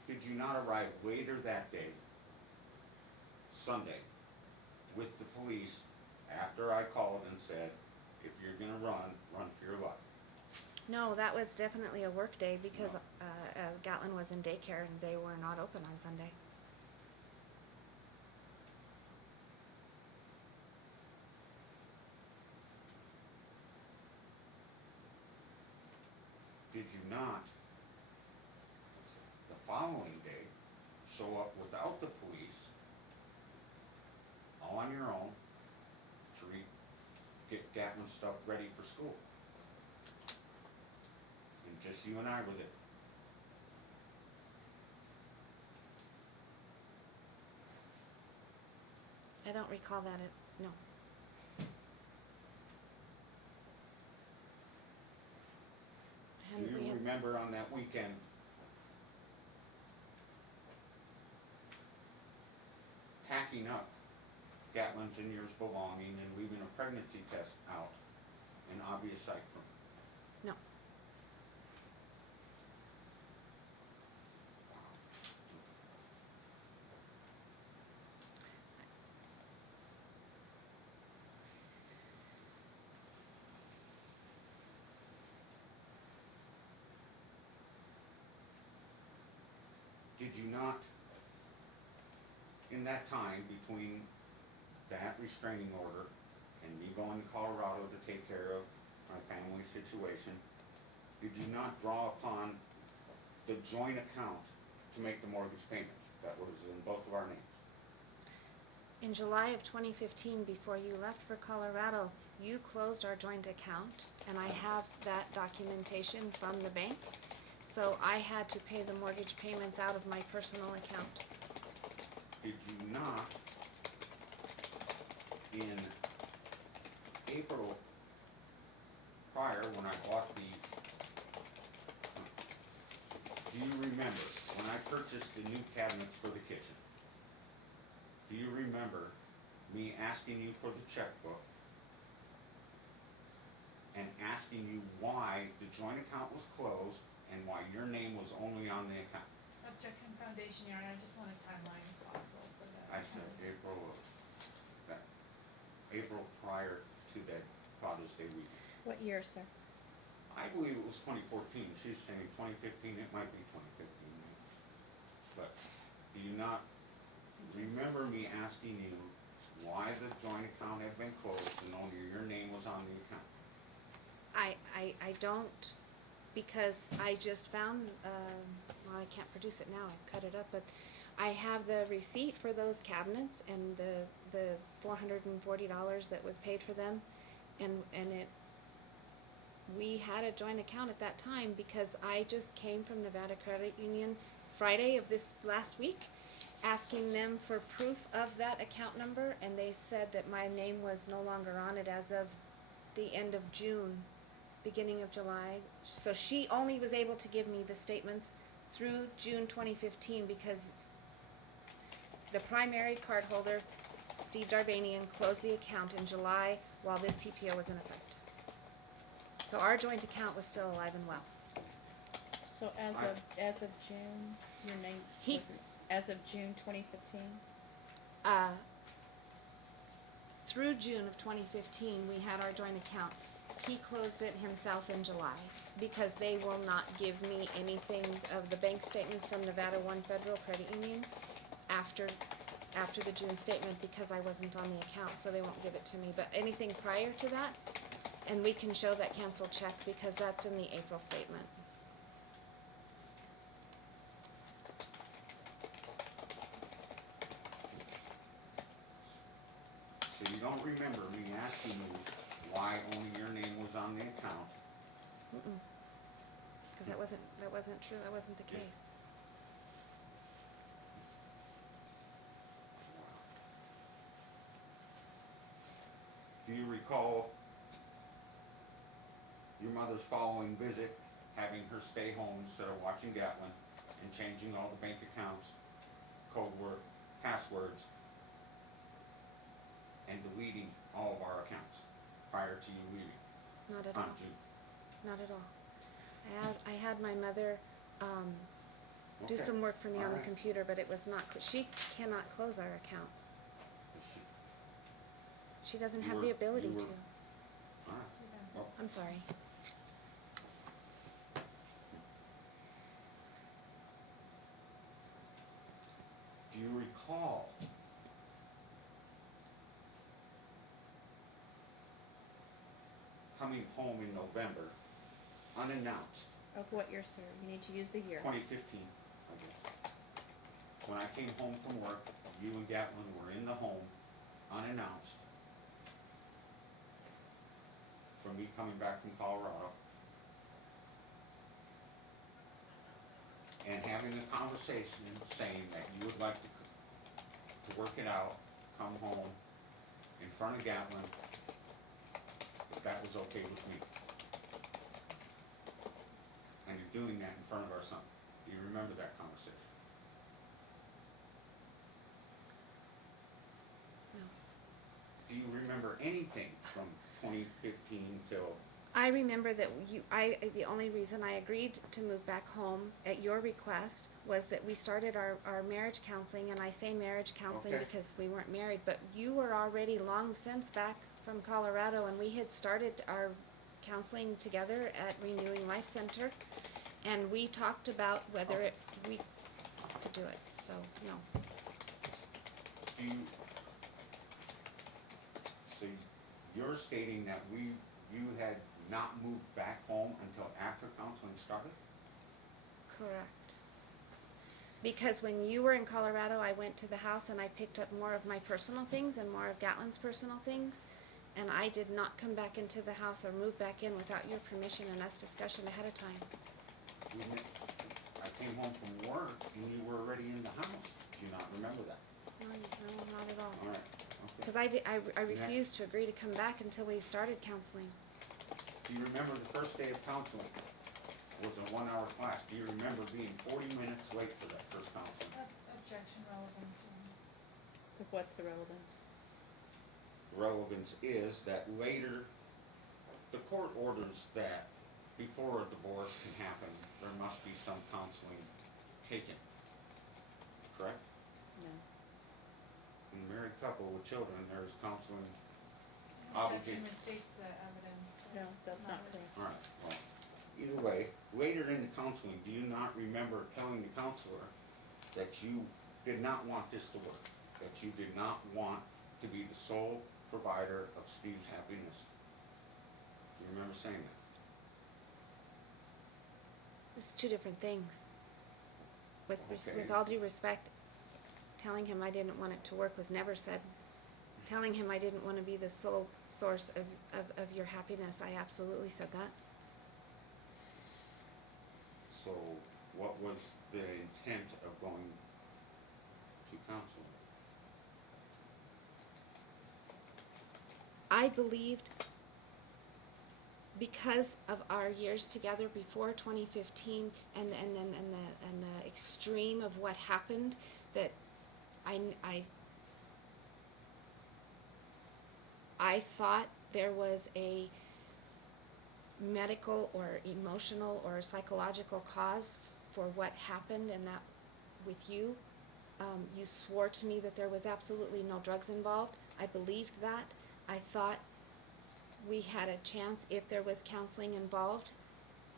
did you not arrive later that day, Sunday, with the police after I called and said, if you're gonna run for your life? No, that was definitely a work day because Gatlin was in daycare and they were not open on Sunday. show up without the police, all on your own, to get Gatlin's stuff ready for school. And just you and I with it. I don't recall that, no. Do you remember on that weekend packing up Gatlin's and yours belonging and leaving a pregnancy test out in obvious sight from? No. Did you not, in that time between that restraining order and me going to Colorado to take care of my family situation, did you not draw upon the joint account to make the mortgage payments that was in both of our names? In July of 2015, before you left for Colorado, you closed our joint account, and I have that documentation from the bank. So I had to pay the mortgage payments out of my personal account. Did you not, in April prior, when I bought do you remember when I purchased the new cabinets for the kitchen? Do you remember me asking you for the checkbook and asking you why the joint account was closed and why your name was only on the account? Objection foundation, Your Honor, I just want a timeline if possible for that. I said April prior to that Father's Day week. What year, sir? I believe it was 2014. She's saying 2015. It might be 2015. But do you not remember me asking you why the joint account had been closed and only your name was on the account? I don't, because I just found, well, I can't produce it now, I've cut it up, but I have the receipt for those cabinets and the $440 that was paid for them, and we had a joint account at that time because I just came from Nevada Credit Union Friday of this last week, asking them for proof of that account number, and they said that my name was no longer on it as of the end of June, beginning of July. So she only was able to give me the statements through June 2015 because the primary cardholder, Steve Darvanian, closed the account in July while this TPO was in effect. So our joint account was still alive and well. So as of June, your name He- wasn't, as of June 2015? Through June of 2015, we had our joint account. He closed it himself in July because they will not give me anything of the bank statements from Nevada One Federal Credit Union after the June statement because I wasn't on the account, so they won't give it to me. But anything prior to that, and we can show that canceled check because that's in the April statement. So you don't remember me asking you why only your name was on the account? Because that wasn't true. That wasn't the Yes. case. Do you recall your mother's following visit, having her stay home instead of watching Gatlin and changing all the bank accounts, code word, passwords, and deleting all of our accounts prior to you leaving Not at on all. June? Not at all. I had my mother do Okay. some work for me on the Alright. computer, but it was not. She cannot close our accounts. She doesn't You have were- the ability you were- to. All right. Please answer. Well, I'm sorry. do you recall coming home in November, unannounced, Of what year, sir? You need to use the year. 2015, I guess, when I came home from work, you and Gatlin were in the home unannounced from me coming back from Colorado and having a conversation saying that you would like to work it out, come home in front of Gatlin, if that was okay with me. And you're doing that in front of our son. Do you remember that conversation? No. Do you remember anything from 2015 till? I remember that the only reason I agreed to move back home at your request was that we started our marriage counseling, and I say marriage counseling Okay. because we weren't married, but you were already long since back from Colorado, and we had started our counseling together at Renewing Life Center, and we talked about whether we could do it, so, no. Do you, so you're stating that you had not moved back home until after counseling started? Correct. Because when you were in Colorado, I went to the house and I picked up more of my personal things and more of Gatlin's personal things, and I did not come back into the house or move back in without your permission and us discussion ahead of time. I came home from work and you were already in the house. Do you not remember that? No, not at all. All right, okay. Because I refused to agree to come back until we started counseling. Do you remember the first day of counseling was a 1-hour class? Do you remember being 40 minutes late for that first counseling? Objection relevance. What's the relevance? Relevance is that later, the court orders that before a divorce can happen, there must be some counseling taken. Correct? No. In a married couple with children, there is counseling Objection obligation. misstates the evidence. No, that's not clear. All right, well, either way, later in the counseling, do you not remember telling the counselor that you did not want this to work? That you did not want to be the sole provider of Steve's happiness? Do you remember saying that? It's two different things. With Okay. all due respect, telling him I didn't want it to work was never said. Telling him I didn't want to be the sole source of your happiness, I absolutely said that. So what was the intent of going to counseling? I believed, because of our years together before 2015 and the extreme of what happened, that I thought there was a medical or emotional or psychological cause for what happened, and that with you, you swore to me that there was absolutely no drugs involved. I believed that. I thought we had a chance if there was counseling involved.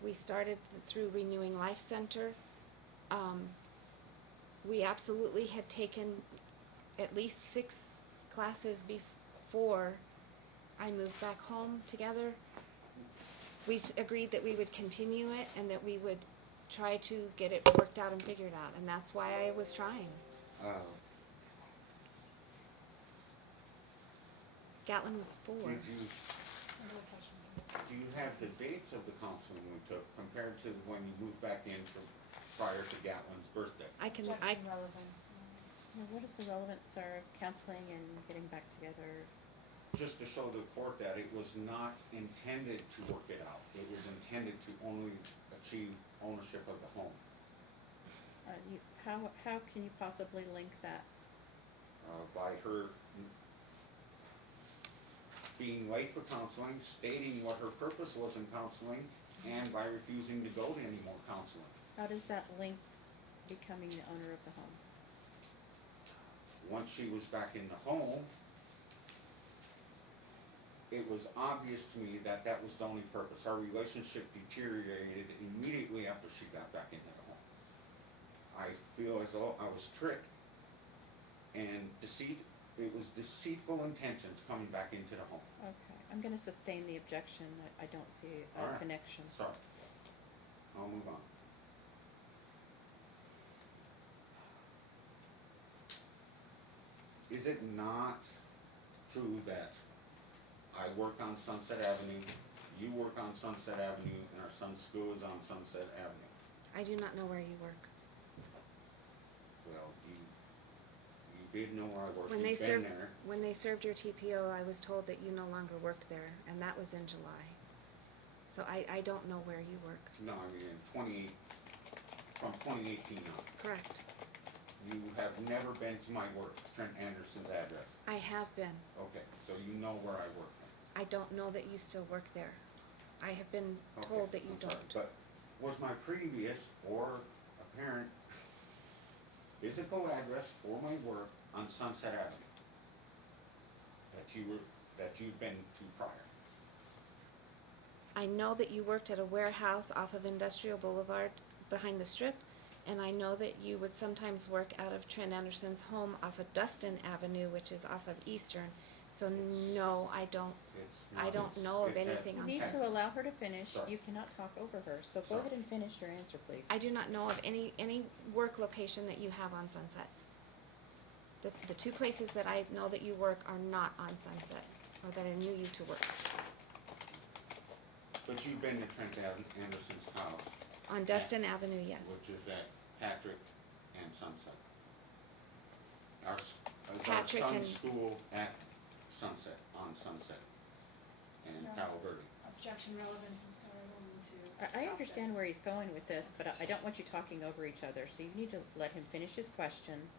We started through Renewing Life Center. We absolutely had taken at least 6 classes before I moved back home together. We agreed that we would continue it and that we would try to get it worked out and figured out, and that's why I was trying. Gatlin was 4. Did you, Simple question. do you have the dates of the counseling we took compared to when you moved back in prior to Gatlin's birthday? Objection relevance. Now, what is the relevance, sir, of counseling and getting back together? Just to show the court that it was not intended to work it out. It was intended to only achieve ownership of the home. How can you possibly link that? By her being late for counseling, stating what her purpose was in counseling, and by refusing to go to any more counseling. How does that link becoming the owner of the home? Once she was back in the home, it was obvious to me that that was the only purpose. Our relationship deteriorated immediately after she got back into the home. I feel as though I was tricked and deceit. It was deceitful intentions coming back into the home. Okay, I'm gonna sustain the objection. I don't see All a right. connection. Sorry. I'll move on. is it not true that I work on Sunset Avenue, you work on Sunset Avenue, and our son's school is on Sunset Avenue? I do not know where you work. Well, you did know where I work, When you've they been served, there. when they served your TPO, I was told that you no longer worked there, and that was in July. So I don't know where you work. No, I mean, from 2018 on. Correct. You have never been to my work, Trent Anderson's address. I have been. Okay, so you know where I work then. I don't know that you still work there. I have been Okay, told that you I'm sorry, don't. But was my previous or apparent physical address for my work on Sunset Avenue that you've been to prior? I know that you worked at a warehouse off of Industrial Boulevard behind the strip, and I know that you would sometimes work out of Trent Anderson's home off of Dustin Avenue, which is off of Eastern. So no, I don't know of It's at- anything You on need Sunset. to allow her to finish. Sorry. You cannot talk over her. So go Sorry. ahead and finish your answer, please. I do not know of any work location that you have on Sunset. The two places that I know that you work are not on Sunset, or that I knew you to work. But you've been to Trent Anderson's house, On Dustin Avenue, yes. which is at Patrick and Sunset. Our Patrick son's and- school at Sunset, on Sunset, and No. Palo Verde. Objection relevance, I'm sorry, we'll need to I stop understand this. where he's going with this, but I don't want you talking over each other. So you need to let him finish his question.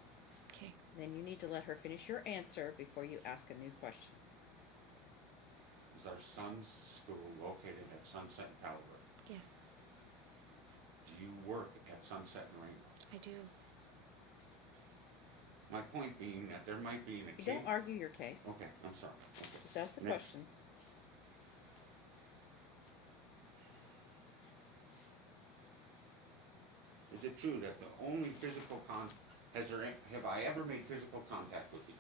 Okay. Then you need to let her finish your answer before you ask a new question. Is our son's school located at Sunset and Palo Verde? Yes, Do you work at Sunset and Rainbow? I do. My point being that there might be an You occasion. don't argue your case. Okay, I'm sorry. Okay. Just ask the Next. questions. Is it true that the only physical have I ever made physical contact with you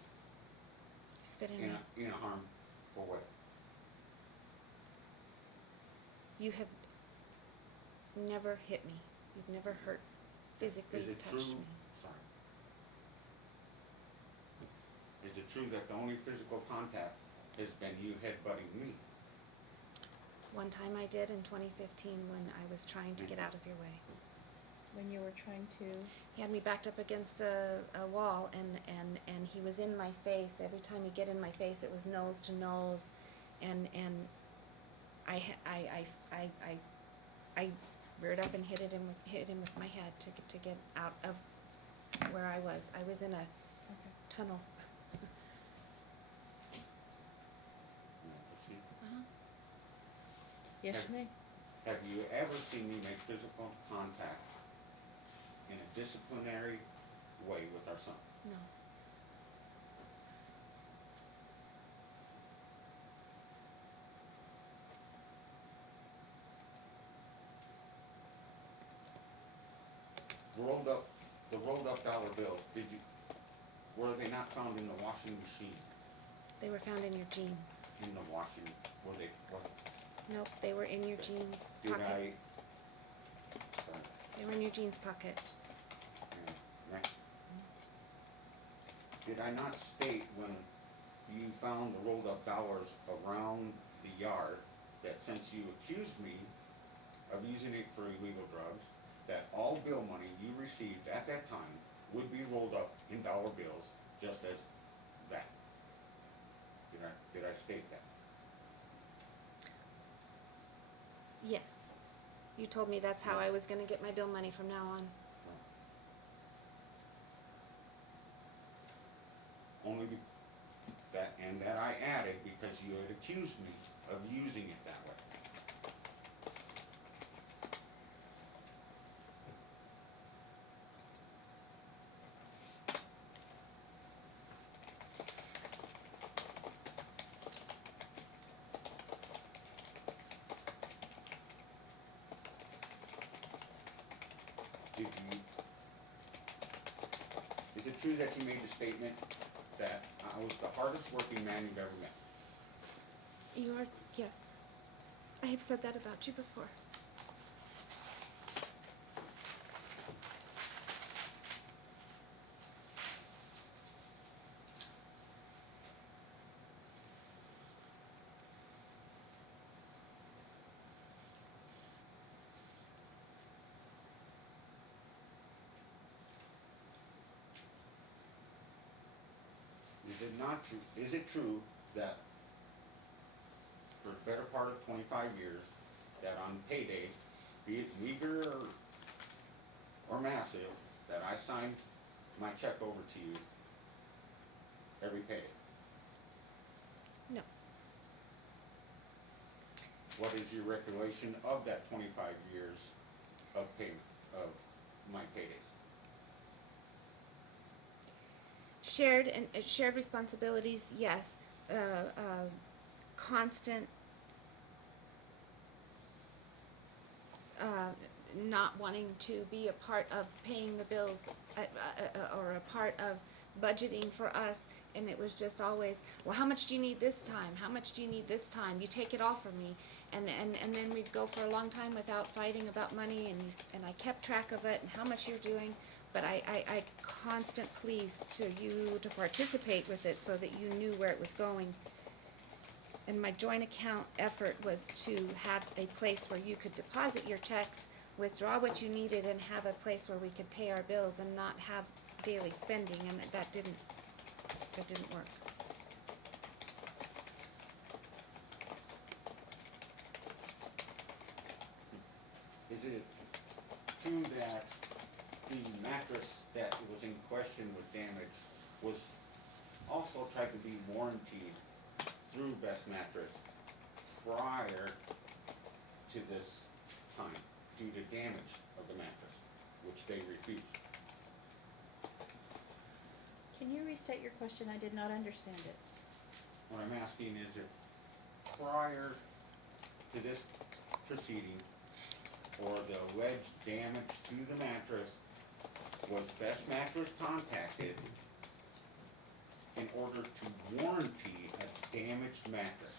Spit in in me. a harmful way? You have never hit me. You've never hurt, physically Is it touched true? me. Sorry. Is it true that the only physical contact has been you headbutting me? One time I did in 2015 when I was trying to get out of your way. When you were trying to, He had me backed up against a wall, and he was in my face. Every time he'd get in my face, it was nose to nose, and I reared up and hit him with my head to get out of where I was. I was in a okay. tunnel. May I proceed? Yes, Okay. you may. Have you ever seen me make physical contact in a disciplinary way with our son? No. The rolled up dollar bills, were they not found in the washing machine? They were found in your jeans. In the washing, what, Nope, they were in your jeans did pocket. Sorry, They were in your jeans pocket. next. Did I not state when you found the rolled up dollars around the yard that since you accused me of using it for illegal drugs, that all bill money you received at that time would be rolled up in dollar bills, just as that? Did I state that? Yes. You told me that's how I was gonna get my bill money from now on. Only that I added because you had accused me of using it that way. Is it true that you made the statement that I was the hardest working man you've ever met? You are, yes. I have said that about you before. is it true that for the better part of 25 years, that on payday, be it meager or massive, that I sign my check over to you every payday? No. What is your recollection of that 25 years of payment, of my paydays? Shared responsibilities, yes. Constant not wanting to be a part of paying the bills or a part of budgeting for us, and it was just always, well, how much do you need this time? How much do you need this time? You take it all from me. And then we'd go for a long time without fighting about money, and I kept track of it and how much you're doing. But I constant pleas to you to participate with it so that you knew where it was going. And my joint account effort was to have a place where you could deposit your checks, withdraw what you needed, and have a place where we could pay our bills and not have daily spending, and that didn't work. Is it true that the mattress that was in question with damage was also tried to be warranted through Best Mattress prior to this time due to damage of the mattress, which they refused? Can you restate your question? I did not understand it. What I'm asking is if prior to this proceeding or the alleged damage to the mattress, was Best Mattress contacted in order to warranty a damaged mattress?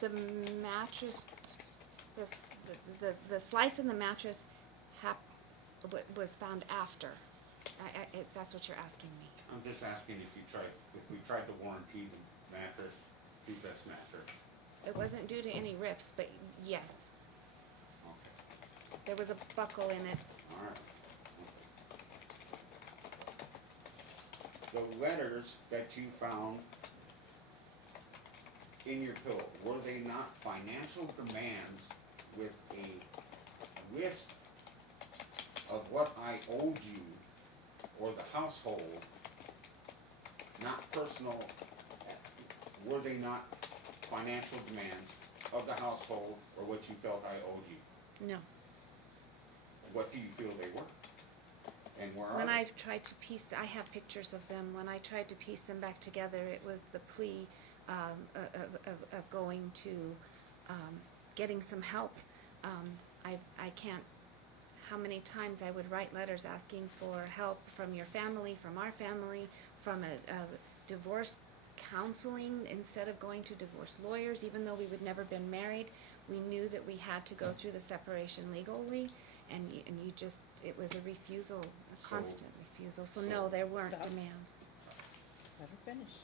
The mattress, the slice in the mattress was found after. If that's what you're asking me. I'm just asking if we tried to warranty the mattress through Best Mattress. It wasn't due to any rips, but yes, Okay, there was a buckle in it. all right. The letters that you found in your pillow, were they not financial demands with a list of what I owed you or the household, not personal? Were they not financial demands of the household or what you felt I owed you? No. What do you feel they were? And where are When they? I tried to piece, I have pictures of them. When I tried to piece them back together, it was the plea of going to getting some help. I can't. How many times I would write letters asking for help from your family, from our family, from a divorce counseling instead of going to divorce lawyers, even though we would never been married. We knew that we had to go through the separation legally, and you just, it was a refusal, a constant refusal. So no, there weren't Stop. demands. Let her finish.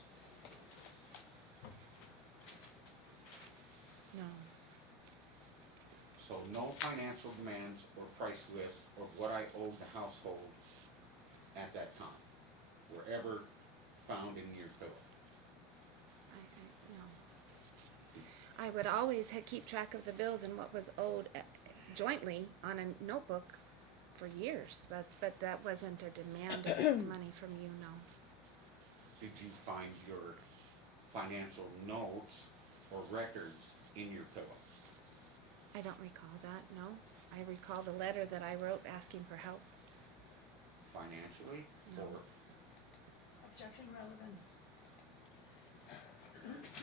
No. So no financial demands or price list of what I owed the household at that time were ever found in your pillow? No. I would always keep track of the bills and what was owed jointly on a notebook for years. But that wasn't a demand of money from you, no. Did you find your financial notes or records in your pillow? I don't recall that, no. I recall the letter that I wrote asking for help. Financially? No. Or Objection relevance.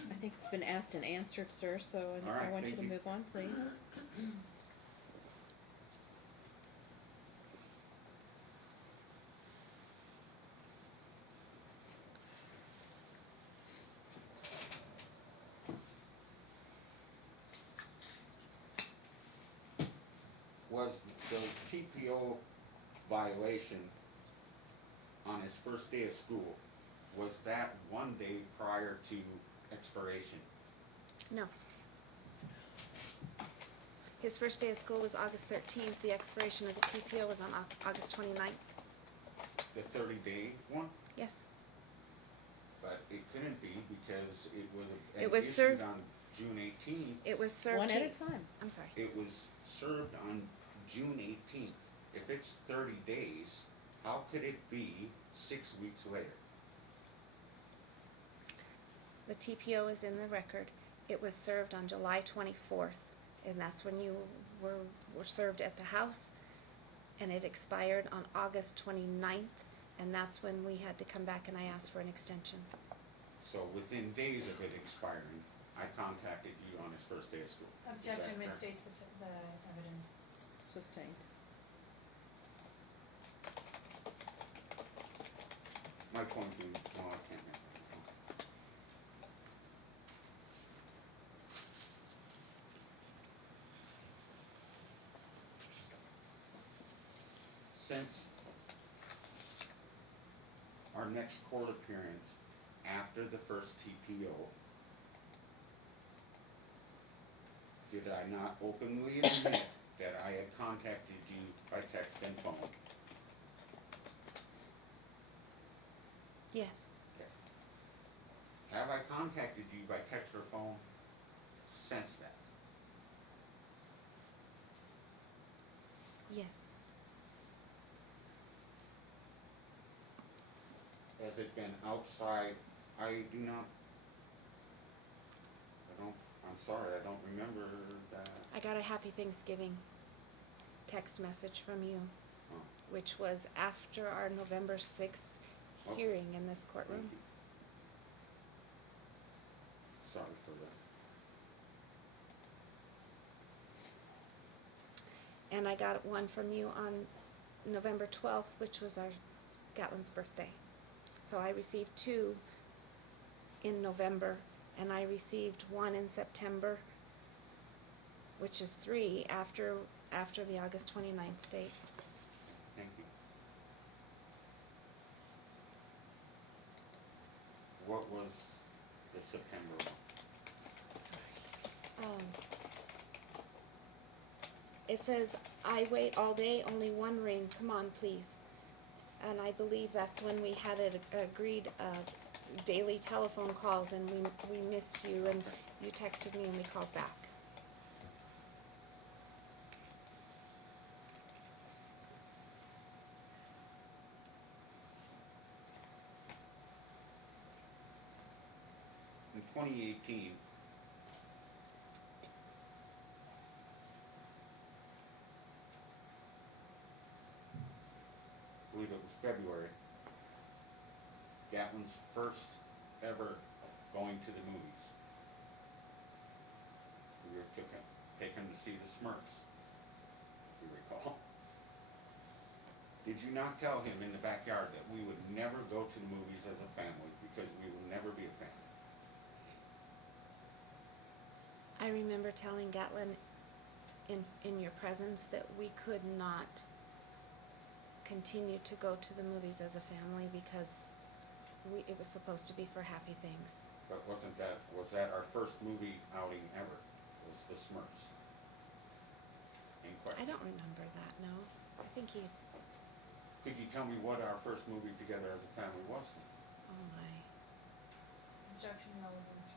I think it's been asked and answered, sir, so All right, I want you thank to you. move on, please. was the TPO violation on his first day of school, was that one day prior to expiration? No. His first day of school was August 13th. The expiration of the TPO was on August 29th. The 30-day one? Yes. But it couldn't be because it would have It been was issued served- on June 18th. It was served. One at a to- time. I'm sorry. It was served on June 18th. If it's 30 days, how could it be 6 weeks later? The TPO is in the record. It was served on July 24th, and that's when you were served at the house, and it expired on August 29th, and that's when we had to come back and I asked for an extension. So within days of it expiring, I contacted you on his first day of school. Is that Objection correct? misstates the evidence. Sustained. My point being, well, I can't make that point. Since our next court appearance after the first TPO, did I not openly admit that I had contacted you by text and phone? Yes. Okay. Have I contacted you by text or phone since that? Yes. Has it been outside? I do not, I'm sorry, I don't remember that. I got a Happy Thanksgiving text message from you, Oh, which was after our November 6th Oh. hearing in this thank courtroom. you. Sorry for that. And I got one from you on November 12th, which was our Gatlin's birthday. So I received two in November, and I received one in September, which is three after the August 29th date. Thank you. What was the September one? Sorry. It says, "I wait all day, only one ring, come on please." And I believe that's when we had it agreed, daily telephone calls, and we missed you, and you texted me and we called back. In 2018, I believe it was February, Gatlin's first ever going to the movies. We were taken to see the Smurfs, if you recall. Did you not tell him in the backyard that we would never go to the movies as a family because we will never be a family? I remember telling Gatlin in your presence that we could not continue to go to the movies as a family because it was supposed to be for happy things. But was that our first movie outing ever, was the Smurfs? In question. I don't remember that, no. I think he, Could you tell me what our first movie together as a family was? oh my. Objection relevance.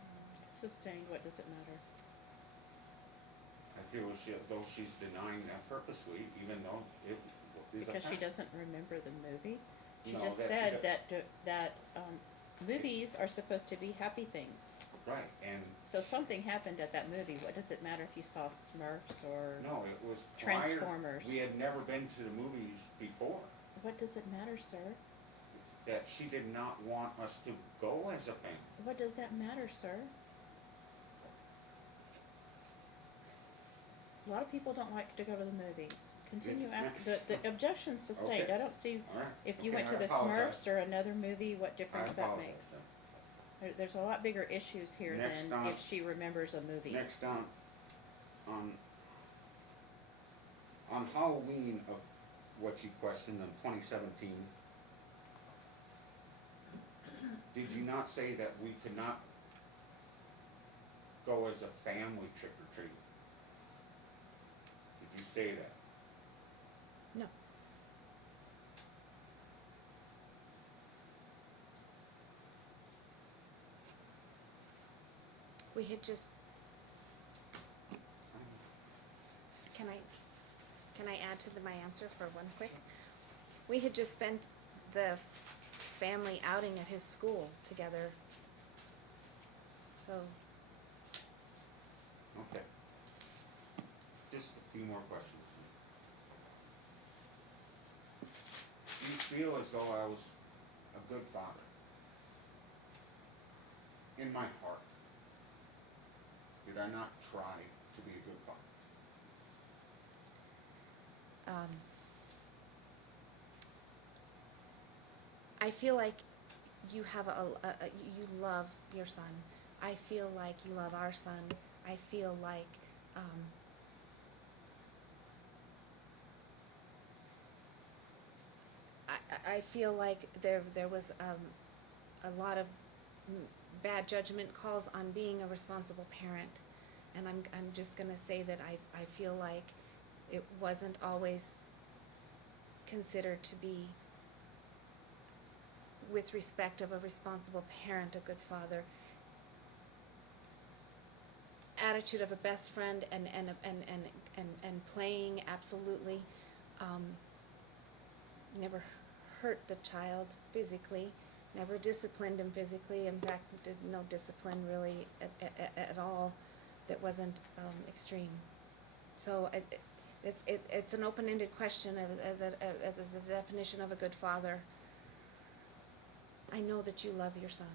Sustained, what does it matter? I feel as though she's denying that purposely, even though it is a Because she fact. doesn't remember the movie? She No, just that she said do- that movies are supposed to be happy things. Right, and So something happened at that movie. What does it matter if you saw Smurfs or no, it was prior. Transformers? We had never been to the movies before. What does it matter, sir? That she did not want us to go as a family. What does that matter, sir? A lot of people don't like to go to the movies. Continue after, the objection's sustained. Okay. I don't see, All right. if you Okay, went to I the apologize. Smurfs or another movie, what I difference that apologize, makes. then. There's a lot bigger issues here Next than on- if she remembers a movie. Next on Halloween of what you questioned in 2017, did you not say that we could not go as a family trick or treat? say that? No. We had just, can I add to my answer for one quick? We had just spent the family outing at his school together. So, Okay. Just a few more questions. Do you feel as though I was a good father? In my heart, did I not try to be a good father? I feel like you have you love your son. I feel like you love our son. I feel like, I feel like there was a lot of bad judgment calls on being a responsible parent, and I'm just gonna say that I feel like it wasn't always considered to be, with respect of a responsible parent, a good father. Attitude of a best friend and playing, absolutely. Never hurt the child physically, never disciplined him physically. In fact, did no discipline really at all that wasn't extreme. So it's an open-ended question as a definition of a good father. I know that you love your son.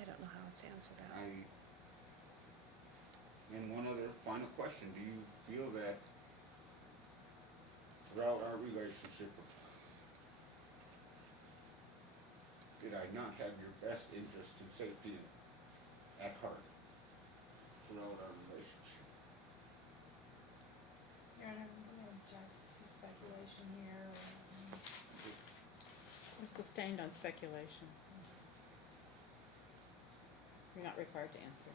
I don't know how else to answer that. And one other final question, do you feel that throughout our relationship, did I not have your best interest and safety at heart throughout our relationship? Your Honor, I'm gonna object to speculation here. We're sustained on speculation. You're not required to answer.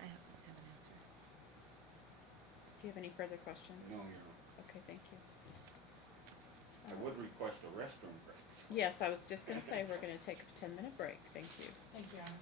I have an answer. Do you have any further questions? No, Your Honor. Okay, thank you. I would request a restroom break. Yes, I was just gonna say, we're gonna take a 10-minute break, thank you. Thank you, Your Honor.